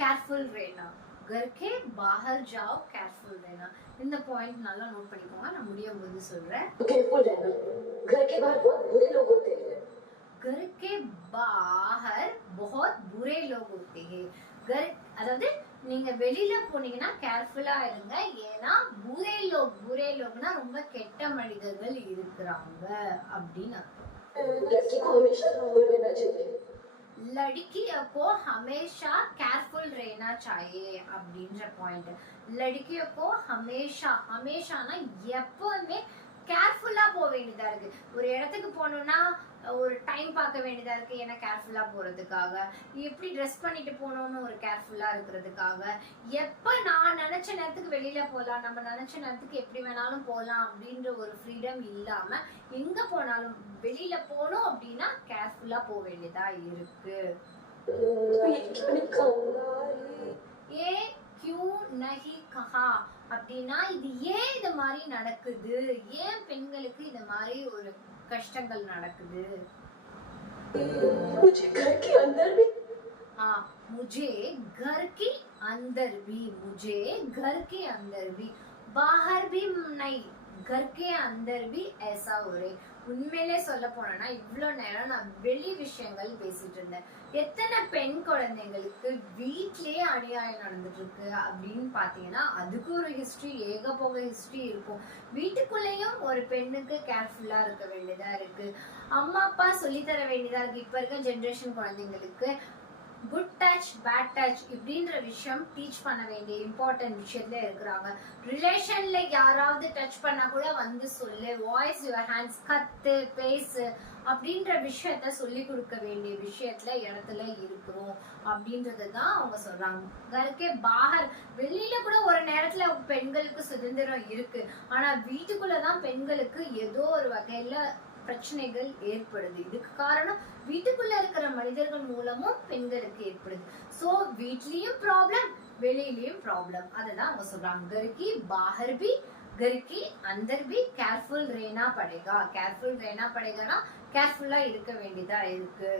careful रहना. घर के बाहर जाओ careful रहना. இந்த பாயிண்ட் நல்லா நோட் பண்ணிக்கோங்க, நான் முடியும் போது சொல்றேன். careful रहना. घर के बाहर बहुत बुरे लोग होते हैं. घर के बाहर बहुत बुरे लोग होते हैं. அதாவது நீங்க வெளியில போனீங்கன்னா கேர்ஃபுல்லா இருங்க, ஏன்னா புரே லோக்னா ரொம்ப கெட்ட மனிதர்கள் இருக்கிறாங்க அப்படின்னு அர்த்தம். लड़कियों को हमेशा केयरफुल रहना चाहिए அப்படின்ற பாயிண்ட். लड़कियों को हमेशा, हमेशाனா எப்பவுமே கேர்ஃபுல்லா போக வேண்டியதா இருக்கு. ஒரு இடத்துக்கு போகணும்னா ஒரு டைம் பார்க்க வேண்டியதா இருக்கு, ஏன்னா கேர்ஃபுல்லா போறதுக்காக. எப்படி ட்ரெஸ் பண்ணிட்டு போகணும்னு ஒரு கேர்ஃபுல்லா இருக்கிறதுக்காக. எப்ப நான் நினைச்ச நேரத்துக்கு வெளியில போகலாம், நம்ம நினைச்ச நேரத்துக்கு எப்படி வேணாலும் போகலாம் அப்படின்ற ஒரு ஃப்ரீடம் இல்லாம எங்க போனாலும் வெளியில போகணும் அப்படின்னா கேர்ஃபுல்லா போக வேண்டியதா இருக்கு. ஏ கியூ நஹி கஹா அப்படின்னா இது ஏன் இது மாதிரி நடக்குது, ஏன் பெண்களுக்கு இந்த மாதிரி ஒரு கஷ்டங்கள் நடக்குது. मुझे घर के अंदर भी मुझे घर के अंदर भी, मुझे घर के अंदर भी, बाहर भी नहीं, घर के अंदर भी ऐसा हो रहे. உண்மையிலே சொல்ல போனா இவ்வளோ நேரம் நான் வெளி விஷயங்கள் பேசிட்டு இருந்தேன். எத்தனை பெண் குழந்தைங்களுக்கு வீட்லயே அநியாயம் நடந்துட்டு இருக்கு அப்படின்னு பாத்தீங்கன்னா அதுக்கு ஒரு ஹிஸ்டரி, ஏகபோக ஹிஸ்டரி இருக்கும். வீட்டுக்குள்ளேயும் ஒரு பெண்ணுக்கு கேர்ஃபுல்லா இருக்க வேண்டியதா இருக்கு. அம்மா அப்பா சொல்லித்தர வேண்டியதா இருக்கு. இப்ப இருக்க ஜென்ரேஷன் குழந்தைங்களுக்கு குட் டச் பேட் டச் இப்படின்ற விஷயம் டீச் பண்ண வேண்டிய இம்பார்ட்டன்ட் விஷயத்துல இருக்கிறாங்க. ரிலேஷன்ல யாராவது டச் பண்ணா கூட வந்து சொல்லு, வாய்ஸ் யுவர் ஹேண்ட்ஸ், கத்து பேசு அப்படின்ற விஷயத்த சொல்லி கொடுக்க வேண்டிய விஷயத்துல இடத்துல இருக்கிறோம் அப்படின்றது தான் அவங்க சொல்றாங்க. கருக்கே பாகர், வெளியில கூட ஒரு நேரத்துல பெண்களுக்கு சுதந்திரம் இருக்கு, ஆனா வீட்டுக்குள்ளதான் பெண்களுக்கு ஏதோ ஒரு வகையில பிரச்சனைகள் ஏற்படுது. இதுக்கு காரணம் வீட்டுக்குள்ள இருக்கிற மனிதர்கள் மூலமும் பெண்களுக்கு ஏற்படுது. சோ வீட்லயும் ப்ராப்ளம், வெளியிலயும் ப்ராப்ளம். அதுதான் அவங்க சொல்றாங்க. கர்கி பாஹர் भी, घर के अंदर भी केयरफुल रहना पड़ेगा. केयरफुल रहना पड़ेगाனா கேர்ஃபுல்லா இருக்க வேண்டியதா இருக்கு.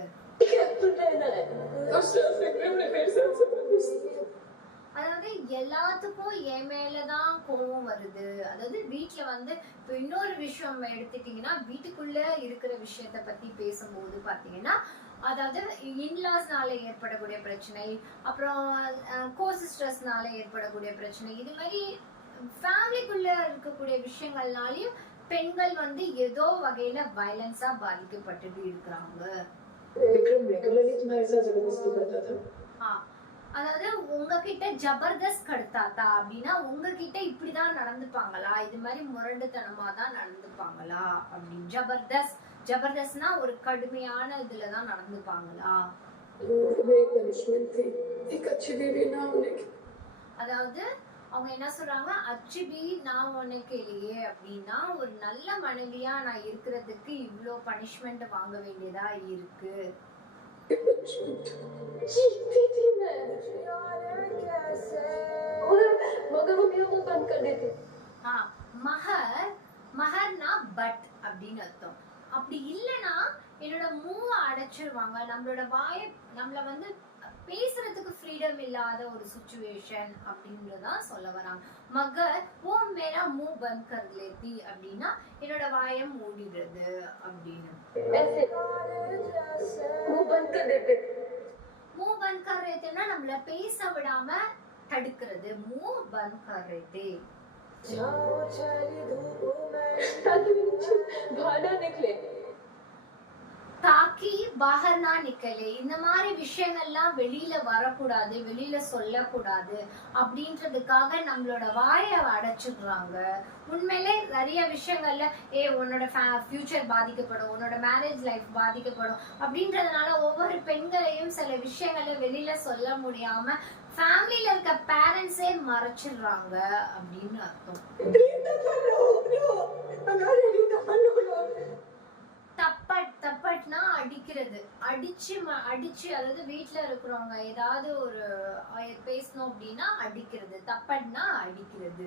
அதாவது எல்லாத்துக்கும் என் மேலதான் கோவம் வருது. அதாவது வீட்டுல வந்து இப்ப இன்னொரு விஷயம் எடுத்துட்டீங்கன்னா, வீட்டுக்குள்ள இருக்கிற விஷயத்த பத்தி பேசும்போது பாத்தீங்கன்னா, அதாவது இன்லாஸ்னால ஏற்படக்கூடிய பிரச்சனை, அப்புறம் கோசிஸ்டர்ஸ்னால ஏற்படக்கூடிய பிரச்சனை, இது மாதிரி ஃபேமிலிக்குள்ள இருக்கக்கூடிய விஷயங்கள்னாலயும் பெண்கள் வந்து ஏதோ வகையில வயலன்ஸா பாதிக்கப்பட்டு இருக்கிறாங்க. அதாவது உங்ககிட்ட ஜபர்தஸ்த் கடுத்தாத்தா அப்படின்னா உங்ககிட்ட இப்படிதான் நடந்துப்பாங்களா, இது மாதிரி முரண்டுத்தனமா தான் நடந்துப்பாங்களா அப்படின்னு. ஜபர்தஸ்த், ஜபர்தஸ்த்னா ஒரு கடுமையான இதுலதான் நடந்துப்பாங்களா. அதாவது அவங்க என்ன சொல்றாங்க, அச்சுபி நான் உனக்கு இல்லையே அப்படின்னா ஒரு நல்ல மனைவியா நான் இருக்கிறதுக்கு இவ்ளோ பனிஷ்மெண்ட் வாங்க வேண்டியதா இருக்கு. மஹர், மஹர்னா பட் அப்படின்னு அர்த்தம். அப்படி இல்லைன்னா என்னோட மூவை அடைச்சிருவாங்க, நம்மளோட வாய நம்மள வந்து பேசுறதுக்கு ஃப்ரீடம் இல்லாத ஒரு சிச்சுவேஷன் அப்படின்றதான் சொல்ல வராங்க. மகர் ஓ மேரா மூ பந்த் கர் லேத்தி அப்படின்னா என்னோட வாயம் மூடிடுறது அப்படின்னு. மூ பந்த் கர் ரேத்தேனா நம்மள பேச விடாம தடுக்கிறது. மூ பந்த் கர் ரேத்தே தாக்கி பாஹர் நா நிக்கலே. இந்த மாதிரி விஷயங்கள்லாம் வெளியில வரக்கூடாது, வெளியில சொல்லக்கூடாது அப்படின்றதுக்காக நம்மளோட வாயை அடைச்சிடுறாங்க. உண்மையிலே நிறைய விஷயங்கள்ல உன்னோட ஃபியூச்சர் பாதிக்கப்படும், உன்னோட மேரேஜ் லைஃப் பாதிக்கப்படும் அப்படின்றதுனால ஒவ்வொரு பெண்களையும் சில விஷயங்களை வெளியில சொல்ல முடியாம ஃபேமிலில இருக்க பேரண்ட்ஸே மறைச்சிடுறாங்க அப்படின்னு அர்த்தம். தப்பட், தப்பட்னா அடிக்கிறது, அடிச்சு அதாவது வீட்டுல இருக்கிறவங்க ஏதாவது ஒரு பேசணும் அப்படின்னா அடிக்கிறது. தப்பட்னா அடிக்கிறது.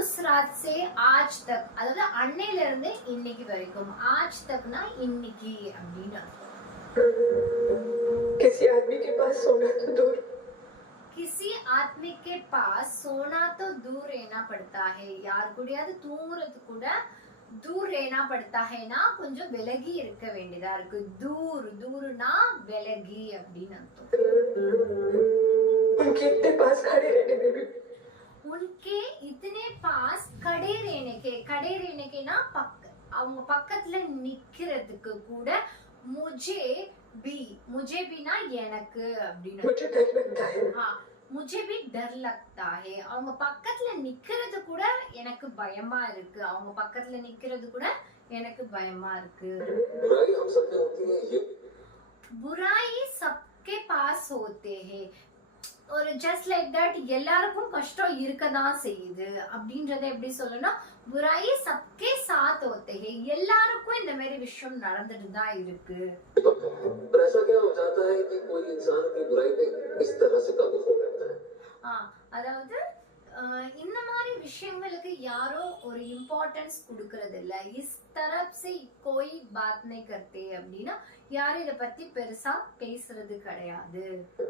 उस रात से आज तक அதாவது அன்னையில இருந்து இன்னைக்கு வரைக்கும். आज तकனா இன்னைக்கு அப்படின்னு. किसी आदमी के पास सोना तो दूर, किसी आदमी के पास सोना तो दूर रहना पड़ता है. யார் கூடயாவது தூங்குறது கூட दूर रहना पड़ता है ना கொஞ்சம் விலகி இருக்க வேண்டியதா இருக்கு. दूर, दूरனா விலகி அப்படின்னு அர்த்தம். उनके इतने पास खड़े रहने में भी, उनके इतने पास खड़े रहने के, खड़े रहने के ना அவங்க பக்கத்துல நிக்கிறதுக்கு கூட मुझे भी, मुझे भी ना எனக்கு அப்படின்னு. मुझे भी डर लगता है அவங்க பக்கத்துல நிக்கிறது கூட எனக்கு பயமா இருக்கு அவங்க பக்கத்துல நிக்கிறது கூட எனக்கு பயமா இருக்கு बुराई हम सब में होती है ये बुराई सबके पास होते हैं ஒரு ஜஸ்ட் லைக் தட் எல்லாருக்கும் கஷ்டம் இருக்கதான் செய்யுது அப்படின்றத எப்படி சொல்லணும் புராயி சப்கே சாத் होते हैं எல்லாருக்கும் இந்த மாதிரி விஷயம் நடந்துட்டு தான் இருக்கு पर ऐसा क्या हो जाता है कि कोई इंसान की बुराई पे इस तरह से काबू हो जाता है அதாவது இந்த மாதிரி விஷயங்களுக்கு யாரோ ஒரு இம்பார்ட்டன்ஸ் கொடுக்கறது இல்ல இஸ் தரப் से कोई बात नहीं करते அப்படின்னா யாரும் இத பத்தி பெருசா பேசுறது கிடையாது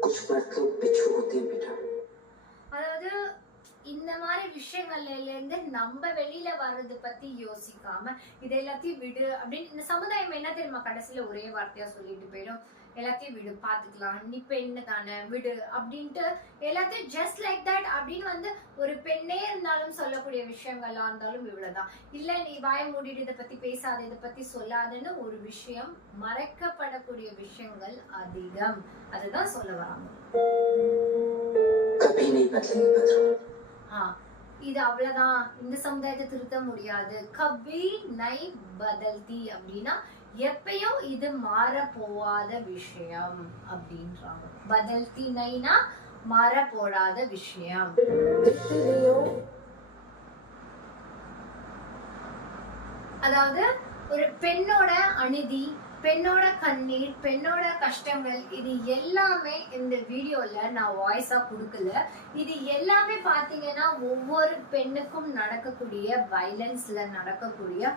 कुछ बात तो पिछू होती है बेटा அதாவது இந்த மாதிரி விஷயங்கள்ல இருந்து நம்ம வெளியில வர்றது பத்தி யோசிக்காம இது எல்லாத்தையும் விடு அப்படின்னு இந்த சமுதாயம் என்ன தெரியுமா கடைசியில ஒரே வார்த்தையா சொல்லிட்டு போயிடும் எல்லாத்தையும் விடு பாத்துக்கலாம் நீ பெண்ணு தானே விடு அப்படின்ட்டு எல்லாத்தையும் ஜஸ்ட் லைக் தட் அப்படின்னு வந்து ஒரு பெண்ணே இருந்தாலும் சொல்லக்கூடிய விஷயங்களா இருந்தாலும் இவ்வளவுதான் இல்ல நீ வாய மூடிட்டு இதை பத்தி பேசாத இதை பத்தி சொல்லாதுன்னு ஒரு விஷயம் மறைக்கப்படக்கூடிய விஷயங்கள் அதிகம் அதுதான் சொல்ல வராங்க कभी नहीं बदलेंगे बदरो இது அவ்வளவுதான் இந்த சமுதாயத்தை திருத்த முடியாது கபி நை பதல்தி அப்படின்னா எப்பயும் இது மாற போவாத விஷயம் அப்படின்றாங்க பதல்தி நைனா மாற போடாத விஷயம் அதாவது ஒரு பெண்ணோட அநீதி பெண்ணோட கண்ணீர் பெண்ணோட கஷ்டங்கள் இது எல்லாமே இந்த வீடியோல நான் வாய்ஸா கொடுக்கல இது எல்லாமே பாத்தீங்கன்னா ஒவ்வொரு பெண்ணுக்கும் நடக்கக்கூடிய வயலன்ஸ்ல நடக்கக்கூடிய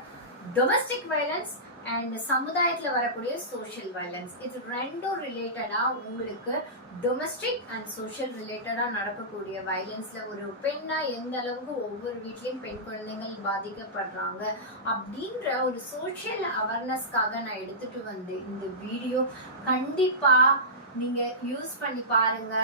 டொமஸ்டிக் வயலன்ஸ் அண்ட் சமுதாயத்துல வரக்கூடிய சோஷியல் வயலன்ஸ் இது ரெண்டும் ரிலேட்டடா உங்களுக்கு டொமஸ்டிக் அண்ட் சோஷியல் ரிலேட்டடா நடக்கக்கூடிய வயலன்ஸ்ல ஒரு பெண்ணா எந்த அளவுக்கு ஒவ்வொரு வீட்லயும் பெண் குழந்தைகள் பாதிக்கப்படுறாங்க அப்படின்ற ஒரு சோஷியல் அவேர்னஸ்க்காக நான் எடுத்துட்டு வந்து இந்த வீடியோ கண்டிப்பா நீங்க யூஸ் பண்ணி பாருங்க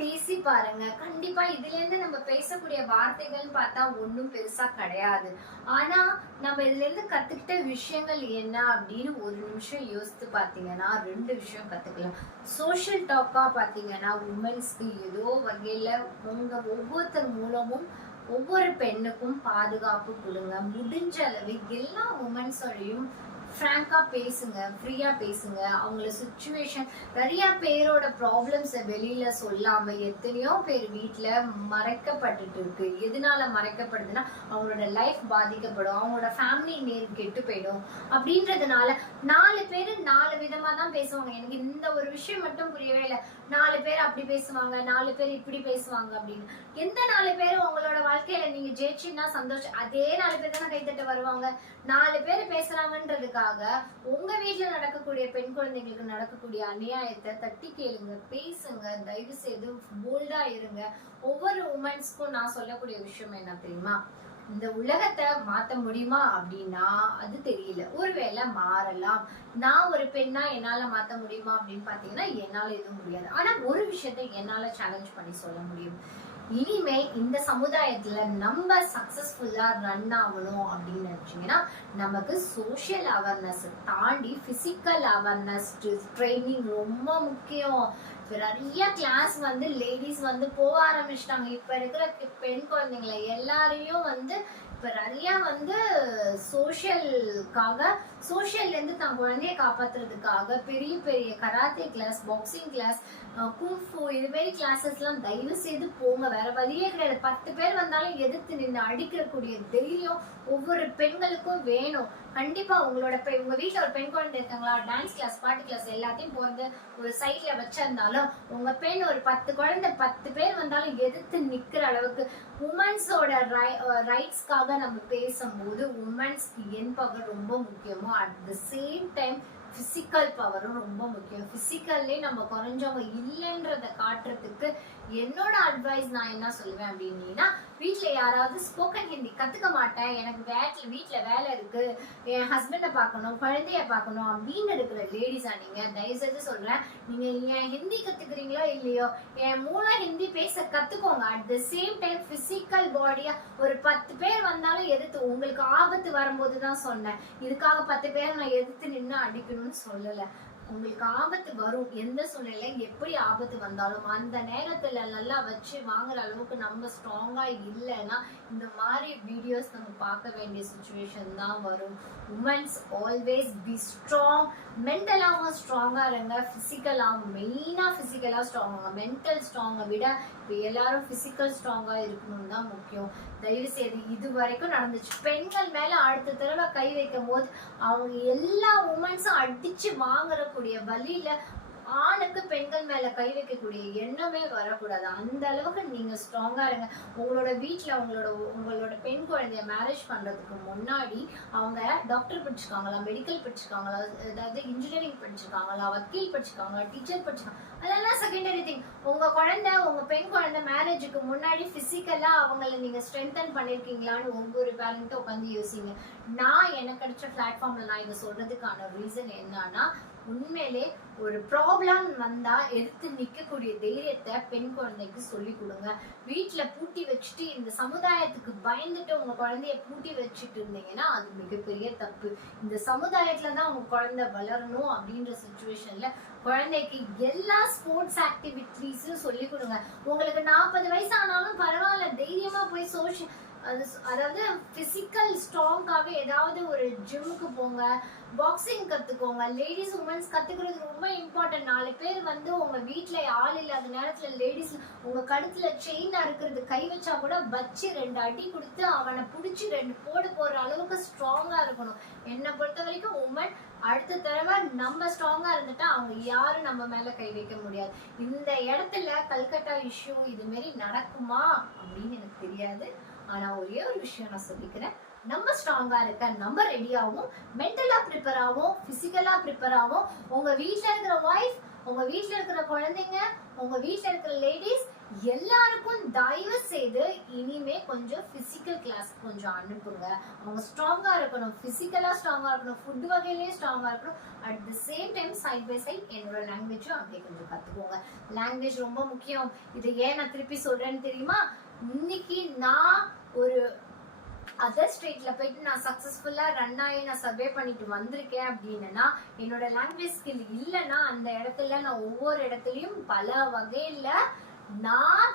பேசி பாருங்க கண்டிப்பா இதுல இருந்து நம்ம பேசக்கூடிய வார்த்தைகள் பார்த்தா ஒன்னும் பெருசா கிடையாது ஆனா நம்ம இதுல இருந்து கத்துக்கிட்ட விஷயங்கள் என்ன அப்படின்னு ஒரு நிமிஷம் யோசித்து பாத்தீங்கன்னா ரெண்டு விஷயம் கத்துக்கலாம் சோஷியல் டாக்கா பாத்தீங்கன்னா உமன்ஸ்க்கு ஏதோ வகையில உங்க ஒவ்வொருத்தர் மூலமும் ஒவ்வொரு பெண்ணுக்கும் பாதுகாப்பு கொடுங்க முடிஞ்ச அளவு எல்லா உமன்ஸோடையும் ஃப்ராங்கா பேசுங்க ஃப்ரீயா பேசுங்க அவங்கள சுச்சுவேஷன் நிறைய பேரோட ப்ராப்ளம்ஸை வெளியில சொல்லாம எத்தனையோ பேர் வீட்டுல மறைக்கப்பட்டுட்டு இருக்கு எதனால மறைக்கப்படுதுன்னா அவங்களோட லைஃப் பாதிக்கப்படும் அவங்களோட ஃபேமிலி நேம் கெட்டு போயிடும் அப்படின்றதுனால 4 பேர் 4 விதமா தான் பேசுவாங்க எனக்கு இந்த ஒரு விஷயம் மட்டும் புரியவே இல்லை 4 பேர் அப்படி பேசுவாங்க 4 பேர் இப்படி பேசுவாங்க அப்படின்னு எந்த 4 பேர் உங்களோட வாழ்க்கையில நீங்க ஜெயிச்சுன்னா சந்தோஷம் அதே 4 பேர் தானே கைத்தட்ட வருவாங்க 4 பேர் பேசுறாங்கன்றதுக்காக உங்க வீட்டுல நடக்கக்கூடிய பெண் குழந்தைகளுக்கு நடக்கக்கூடிய அநியாயத்தை தட்டி கேளுங்க பேசுங்க தயவு செய்து போல்டா இருங்க ஒவ்வொரு உமன்ஸ்க்கும் நான் சொல்லக்கூடிய விஷயம் என்ன தெரியுமா இந்த உலகத்தை மாத்த முடியுமா அப்படின்னா அது தெரியல ஒருவேளை மாறலாம் நான் ஒரு பெண்ணா என்னால மாத்த முடியுமா அப்படின்னு பாத்தீங்கன்னா என்னால எதுவும் முடியாது ஆனா ஒரு விஷயத்தை என்னால சேலஞ்ச் பண்ணி சொல்ல முடியும் இனிமே இந்த சமுதாயத்துல நம்ம சக்சஸ்ஃபுல்லா ரன் ஆகணும் அப்படின்னு நினைச்சீங்கன்னா நமக்கு சோஷியல் அவேர்னஸ் தாண்டி பிசிக்கல் அவேர்னஸ் ட்ரைனிங் ரொம்ப முக்கியம் நிறைய கிளாஸ் வந்து லேடிஸ் வந்து போக ஆரம்பிச்சிட்டாங்க இப்ப இருக்கிற பெண் குழந்தைங்களை எல்லாரையும் வந்து இப்ப நிறைய வந்து சோஷியல்ல இருந்து தான் குழந்தைய காப்பாத்துறதுக்காக பெரிய பெரிய karate class boxing class kung fu இது மாதிரி கிளாஸஸ் எல்லாம் தயவு செய்து போங்க வேற வழியே கிடையாது 10 பேர் வந்தாலும் எதிர்த்து நின்று அடிக்கக்கூடிய தைரியம் ஒவ்வொரு பெண்களுக்கும் வேணும் கண்டிப்பா உங்களோட உங்க வீட்டுல ஒரு பெண் குழந்தை இருக்காங்களா டான்ஸ் கிளாஸ் பாட்டு கிளாஸ் எல்லாத்தையும் போறது ஒரு சைட்ல வச்சிருந்தாலும் உங்க பெண் ஒரு 10 குழந்தை 10 பேர் வந்தாலும் எதிர்த்து நிக்கிற அளவுக்கு உமன்ஸோட ரைட்ஸ்க்காக நம்ம பேசும்போது உமன்ஸ்க்கு என் பவர் ரொம்ப முக்கியமோ at the same time physical பவரும் ரொம்ப முக்கியம் பிசிக்கல்லே நம்ம குறைஞ்சவங்க இல்லைன்றத காட்டுறதுக்கு என்னோட அட்வைஸ் நான் என்ன சொல்லுவேன் அப்படின்னா வீட்டுல யாராவது ஸ்போக்கன் ஹிந்தி கத்துக்க மாட்டேன் எனக்கு வீட்டுல வேலை இருக்கு என் ஹஸ்பண்டை பார்க்கணும் குழந்தைய பார்க்கணும் அப்படின்னு இருக்கிற லேடிஸா நீங்க தயவுசெய்து சொல்றேன் நீங்க என் ஹிந்தி கத்துக்கிறீங்களோ இல்லையோ என் மூலம் ஹிந்தி பேச கத்துக்கோங்க at the same time physical பாடியா ஒரு 10 பேர் வந்தாலும் எதிர்த்து உங்களுக்கு ஆபத்து வரும்போதுதான் சொன்னேன் இதுக்காக 10 பேரை நான் எதிர்த்து நின்று அடிக்கணும்னு சொல்லல உங்களுக்கு ஆபத்து வரும். எந்த சூழ்நிலை எப்படி ஆபத்து வந்தாலும் அந்த நேரத்துல நல்லா வச்சு வாங்குற அளவுக்கு நம்ம ஸ்ட்ராங்கா இல்லைன்னா இந்த மாதிரி வீடியோஸ் நம்ம பார்க்க வேண்டிய சுச்சுவேஷன் தான் வரும். Womens always be strong. மென்டலாகவும் ஸ்ட்ராங்கா இருங்க, பிசிக்கலாகவும், மெயினா பிசிக்கலா ஸ்ட்ராங்கா. மென்டல் ஸ்ட்ராங்கை விட இப்போ எல்லாரும் பிசிக்கல் ஸ்ட்ராங்கா இருக்கணும் தான் முக்கியம். தயவு செய்து இது வரைக்கும் நடந்துச்சு. பெண்கள் மேல அடுத்த தடவை கை வைக்கும் போது அவங்க எல்லா உமன்ஸும் அடிச்சு வாங்கக்கூடிய வழியில ஆணுக்கு பெண்கள் மேல கை வைக்கக்கூடிய எண்ணமே வரக்கூடாது. அந்த அளவுக்கு நீங்க ஸ்ட்ராங்கா இருங்க. உங்களோட வீட்டுல உங்களோட பெண் குழந்தைய மேரேஜ் பண்றதுக்கு முன்னாடி அவங்க டாக்டர் படிச்சிருக்காங்களா, மெடிக்கல் படிச்சிருக்காங்களா, அதாவது இன்ஜினியரிங் படிச்சிருக்காங்களா, வக்கீல் படிச்சிருக்காங்களா, டீச்சர் படிச்சிருக்காங்க, அதெல்லாம் செகண்டரி திங். உங்க பெண் குழந்தை மேரேஜுக்கு முன்னாடி பிசிக்கலா அவங்கள நீங்க ஸ்ட்ரென்தன் பண்ணிருக்கீங்களான்னு ஒவ்வொரு பேரண்ட்டும் உட்காந்து யோசிங்க. நான் எனக்கு கிடைச்ச பிளாட்ஃபார்ம்ல நான் இதை சொல்றதுக்கான ரீசன் என்னன்னா, உண்மையிலே ஒரு ப்ராப்ளம் வந்தா எடுத்து நிக்கக்கூடிய தைரியத்தை பெண் குழந்தைக்கு சொல்லி கொடுங்க. வீட்டுல பூட்டி வச்சுட்டு இந்த சமுதாயத்துக்கு பயந்துட்டு உங்க குழந்தைய பூட்டி வச்சுட்டு இருந்தீங்கன்னா அது மிகப்பெரிய தப்பு. இந்த சமுதாயத்துலதான் உங்க குழந்தை வளரணும் அப்படின்ற சிச்சுவேஷன்ல குழந்தைக்கு எல்லா ஸ்போர்ட்ஸ் ஆக்டிவிட்டிஸும் சொல்லி கொடுங்க. உங்களுக்கு 40 வயசு ஆனாலும் பரவாயில்ல, தைரியமா போய் அதாவது பிசிக்கல் ஸ்ட்ராங்காக ஏதாவது ஒரு ஜிம்முக்கு போங்க, பாக்ஸிங் கத்துக்கோங்க. லேடிஸ் உமன்ஸ் கத்துக்கிறது ரொம்ப இம்பார்ட்டன்ட். 4 பேர் வந்து உங்க வீட்டுல ஆள் இல்லாத நேரத்துல லேடிஸ் உங்க கழுத்துல செயின் அறுக்கிறது கை வச்சா கூட வச்சு 2 அடி கொடுத்து அவனை புடிச்சு 2 போடுற அளவுக்கு ஸ்ட்ராங்கா இருக்கணும். என்னை பொறுத்த வரைக்கும் உமன் அடுத்த தடவை நம்ம ஸ்ட்ராங்கா இருந்துட்டா அவங்க யாரும் நம்ம மேல கை வைக்க முடியாது. இந்த இடத்துல கல்கட்டா இஷ்யூ இது மாரி நடக்குமா அப்படின்னு எனக்கு தெரியாது. ஆனா ஒரே ஒரு விஷயம் நான் சொல்லிக்கிறேன், நம்ம ஸ்ட்ராங்கா இருக்க, நம்ம ரெடியாகவும், மென்டலா ப்ரிப்பேர் ஆகும், பிசிக்கலா ப்ரிப்பேர் ஆகும். உங்க வீட்டுல இருக்கிற ஒய்ஃப், உங்க வீட்டுல இருக்கிற குழந்தைங்க, உங்க வீட்டுல இருக்கிற லேடிஸ் எல்லாருக்கும் தயவு செய்து இனிமே கொஞ்சம் பிசிக்கல் கிளாஸ் கொஞ்சம் அனுப்புங்க. அவங்க ஸ்ட்ராங்கா இருக்கணும், பிசிக்கலா ஸ்ட்ராங்கா இருக்கணும், ஃபுட் வகையிலேயே ஸ்ட்ராங்கா இருக்கணும். At the same time side by side என்னோட லாங்குவேஜும் அப்படியே கொஞ்சம் கத்துக்கோங்க. லாங்குவேஜ் ரொம்ப முக்கியம். இது ஏன் நான் திருப்பி சொல்றேன்னு தெரியுமா? இன்னைக்கு நான் ஒரு அதர் ஸ்டேட்ல போயிட்டு நான் சக்சஸ்ஃபுல்லா ரன் ஆகி நான் சர்வே பண்ணிட்டு வந்திருக்கேன் அப்படின்னா என்னோட லாங்குவேஜ் ஸ்கில் இல்லைன்னா அந்த இடத்துல நான் ஒவ்வொரு இடத்துலயும் பல வகையில நான்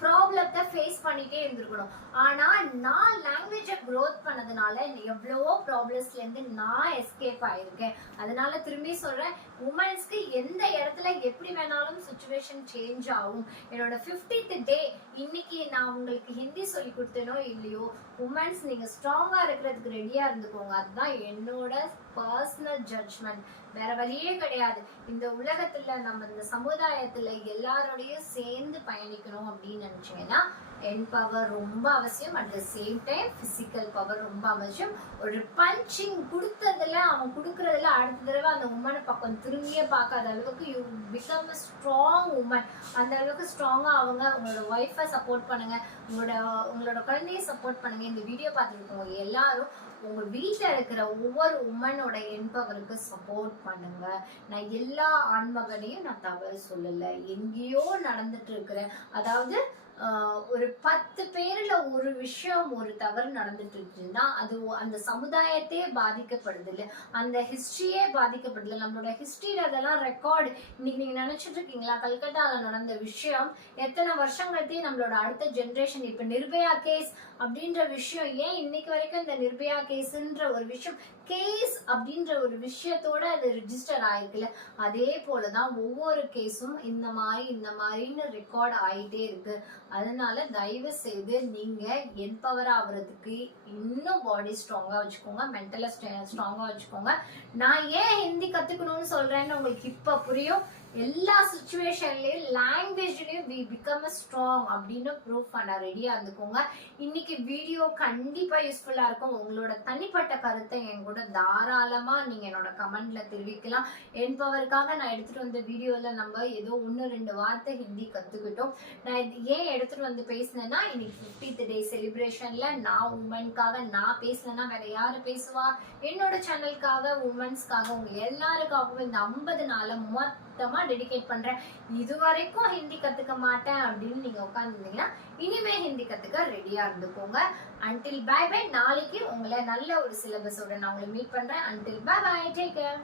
ப்ராப்ளத்தை ஃபேஸ் பண்ணிட்டே இருந்திருக்கணும். ஆனா நான் லாங்குவேஜை க்ரோத் பண்ணதுனால எவ்வளவோ ப்ராப்ளம்ஸ்ல இருந்து நான் எஸ்கேப் ஆயிருக்கேன். அதனால திரும்பி சொல்றேன், உமன்ஸ்க்கு எந்த இடத்துல எப்படி வேணாலும் சுச்சுவேஷன் சேஞ்ச் ஆகும். என்னோட 50th டே இன்னைக்கு நான் உங்களுக்கு ஹிந்தி சொல்லி கொடுத்தேனோ இல்லையோ, உமன்ஸ் நீங்க ஸ்ட்ராங்கா இருக்கிறதுக்கு ரெடியா இருந்துக்கோங்க. அதுதான் என்னோட பர்சனல் ஜட்ஜ்மெண்ட். வேற வழியே கிடையாது. இந்த உலகத்துல நம்ம இந்த சமுதாயத்துல எல்லாரோடையும் சேர்ந்து பயணிக்கணும் அப்படின்னு நினைச்சீங்கன்னா என் பவர் ரொம்ப அவசியம். At the same time physical power ரொம்ப அவசியம். ஒரு பஞ்சிங் கொடுத்ததுல அவன் கொடுக்கறதுல அடுத்த தடவை அந்த உமனை பக்கம் திரும்பியே பார்க்காத அளவுக்கு you become a strong woman. அந்த அளவுக்கு ஸ்ட்ராங்கா அவங்க உங்களோட ஒய்ஃபை சப்போர்ட் பண்ணுங்க, உங்களோட குழந்தைய சப்போர்ட் பண்ணுங்க. இந்த வீடியோ பார்த்துருக்கவங்க எல்லாரும் உங்க வீட்டுல இருக்கிற ஒவ்வொரு உமனோட என்பவருக்கு சப்போர்ட் பண்ணுங்க. நான் எல்லா ஆண்மகனையும் நான் தவறு சொல்லல, எங்கேயோ நடந்துட்டு இருக்கிறேன். அதாவது ஒரு 10 பேர்ல ஒரு விஷயம் ஒரு தவறு நடந்துட்டு இருக்குன்னா அது அந்த சமுதாயத்தையே பாதிக்கப்படுது இல்ல, அந்த ஹிஸ்டரியே பாதிக்கப்படுது. நம்மளோட ஹிஸ்டரியில அதெல்லாம் ரெக்கார்டு. இன்னைக்கு நீங்க நினைச்சிட்டு இருக்கீங்களா கல்கட்டால நடந்த விஷயம் எத்தனை வருஷங்கள்ட்டே நம்மளோட அடுத்த ஜென்ரேஷன் இப்ப நிர்பயா கேஸ் அப்படின்ற விஷயம் ஏன் இன்னைக்கு வரைக்கும் இந்த நிர்பயா கேஸ்ன்ற ஒரு விஷயம் கேஸ் அப்படின்ற ஒரு விஷயத்தோட அது ரிஜிஸ்டர் ஆயிருக்குல்ல, அதே போலதான் ஒவ்வொரு கேஸும் இந்த மாதிரின்னு ரெக்கார்ட் ஆயிட்டே இருக்கு. அதனால தயவு செய்து நீங்க என்பவர் ஆகுறதுக்கு இன்னும் பாடி ஸ்ட்ராங்கா வச்சுக்கோங்க, மென்டலா ஸ்ட்ராங்கா வச்சுக்கோங்க. நான் ஏன் ஹிந்தி கத்துக்கணும்னு சொல்றேன்னு உங்களுக்கு இப்ப புரியும். எல்லா சுச்சுவேஷன்லயும் லாங்குவேஜ்லயும் வி பிகம் ஸ்ட்ராங் அப்படின்னு ப்ரூவ் பண்ண ரெடியா இருந்துக்கோங்க. இன்னைக்கு வீடியோ கண்டிப்பா யூஸ்ஃபுல்லா இருக்கும். உங்களோட தனிப்பட்ட கருத்தை என் கூட தாராளமா நீங்க என்னோட கமெண்ட்ல தெரிவிக்கலாம். என் பவருக்காக நான் எடுத்துட்டு வந்த வீடியோல நம்ம ஏதோ 1-2 வார்த்தை ஹிந்தி கத்துக்கிட்டோம். நான் ஏன் எடுத்துட்டு வந்து பேசினேன்னா, இன்னைக்கு 50th டே செலிப்ரேஷன்ல நான் உமனுக்காக நான் பேசலன்னா வேற யாரு பேசுவா? என்னோட சேனலுக்காக, உமன்ஸ்க்காக, உங்க எல்லாருக்காகவும் இந்த 50 நாளை மொத்தமா டெடிகேட் பண்றேன். இது வரைக்கும் ஹிந்தி கத்துக்க மாட்டேன் அப்படின்னு நீங்க உட்காந்துருந்தீங்கன்னா இனிமே ஹிந்தி கத்துக்க ரெடியா இருந்துக்கோங்க. Until bye bye. நாளைக்கு உங்களை நல்ல ஒரு சிலபஸோட நான் உங்களை மீட் பண்றேன். Until bye bye, take care.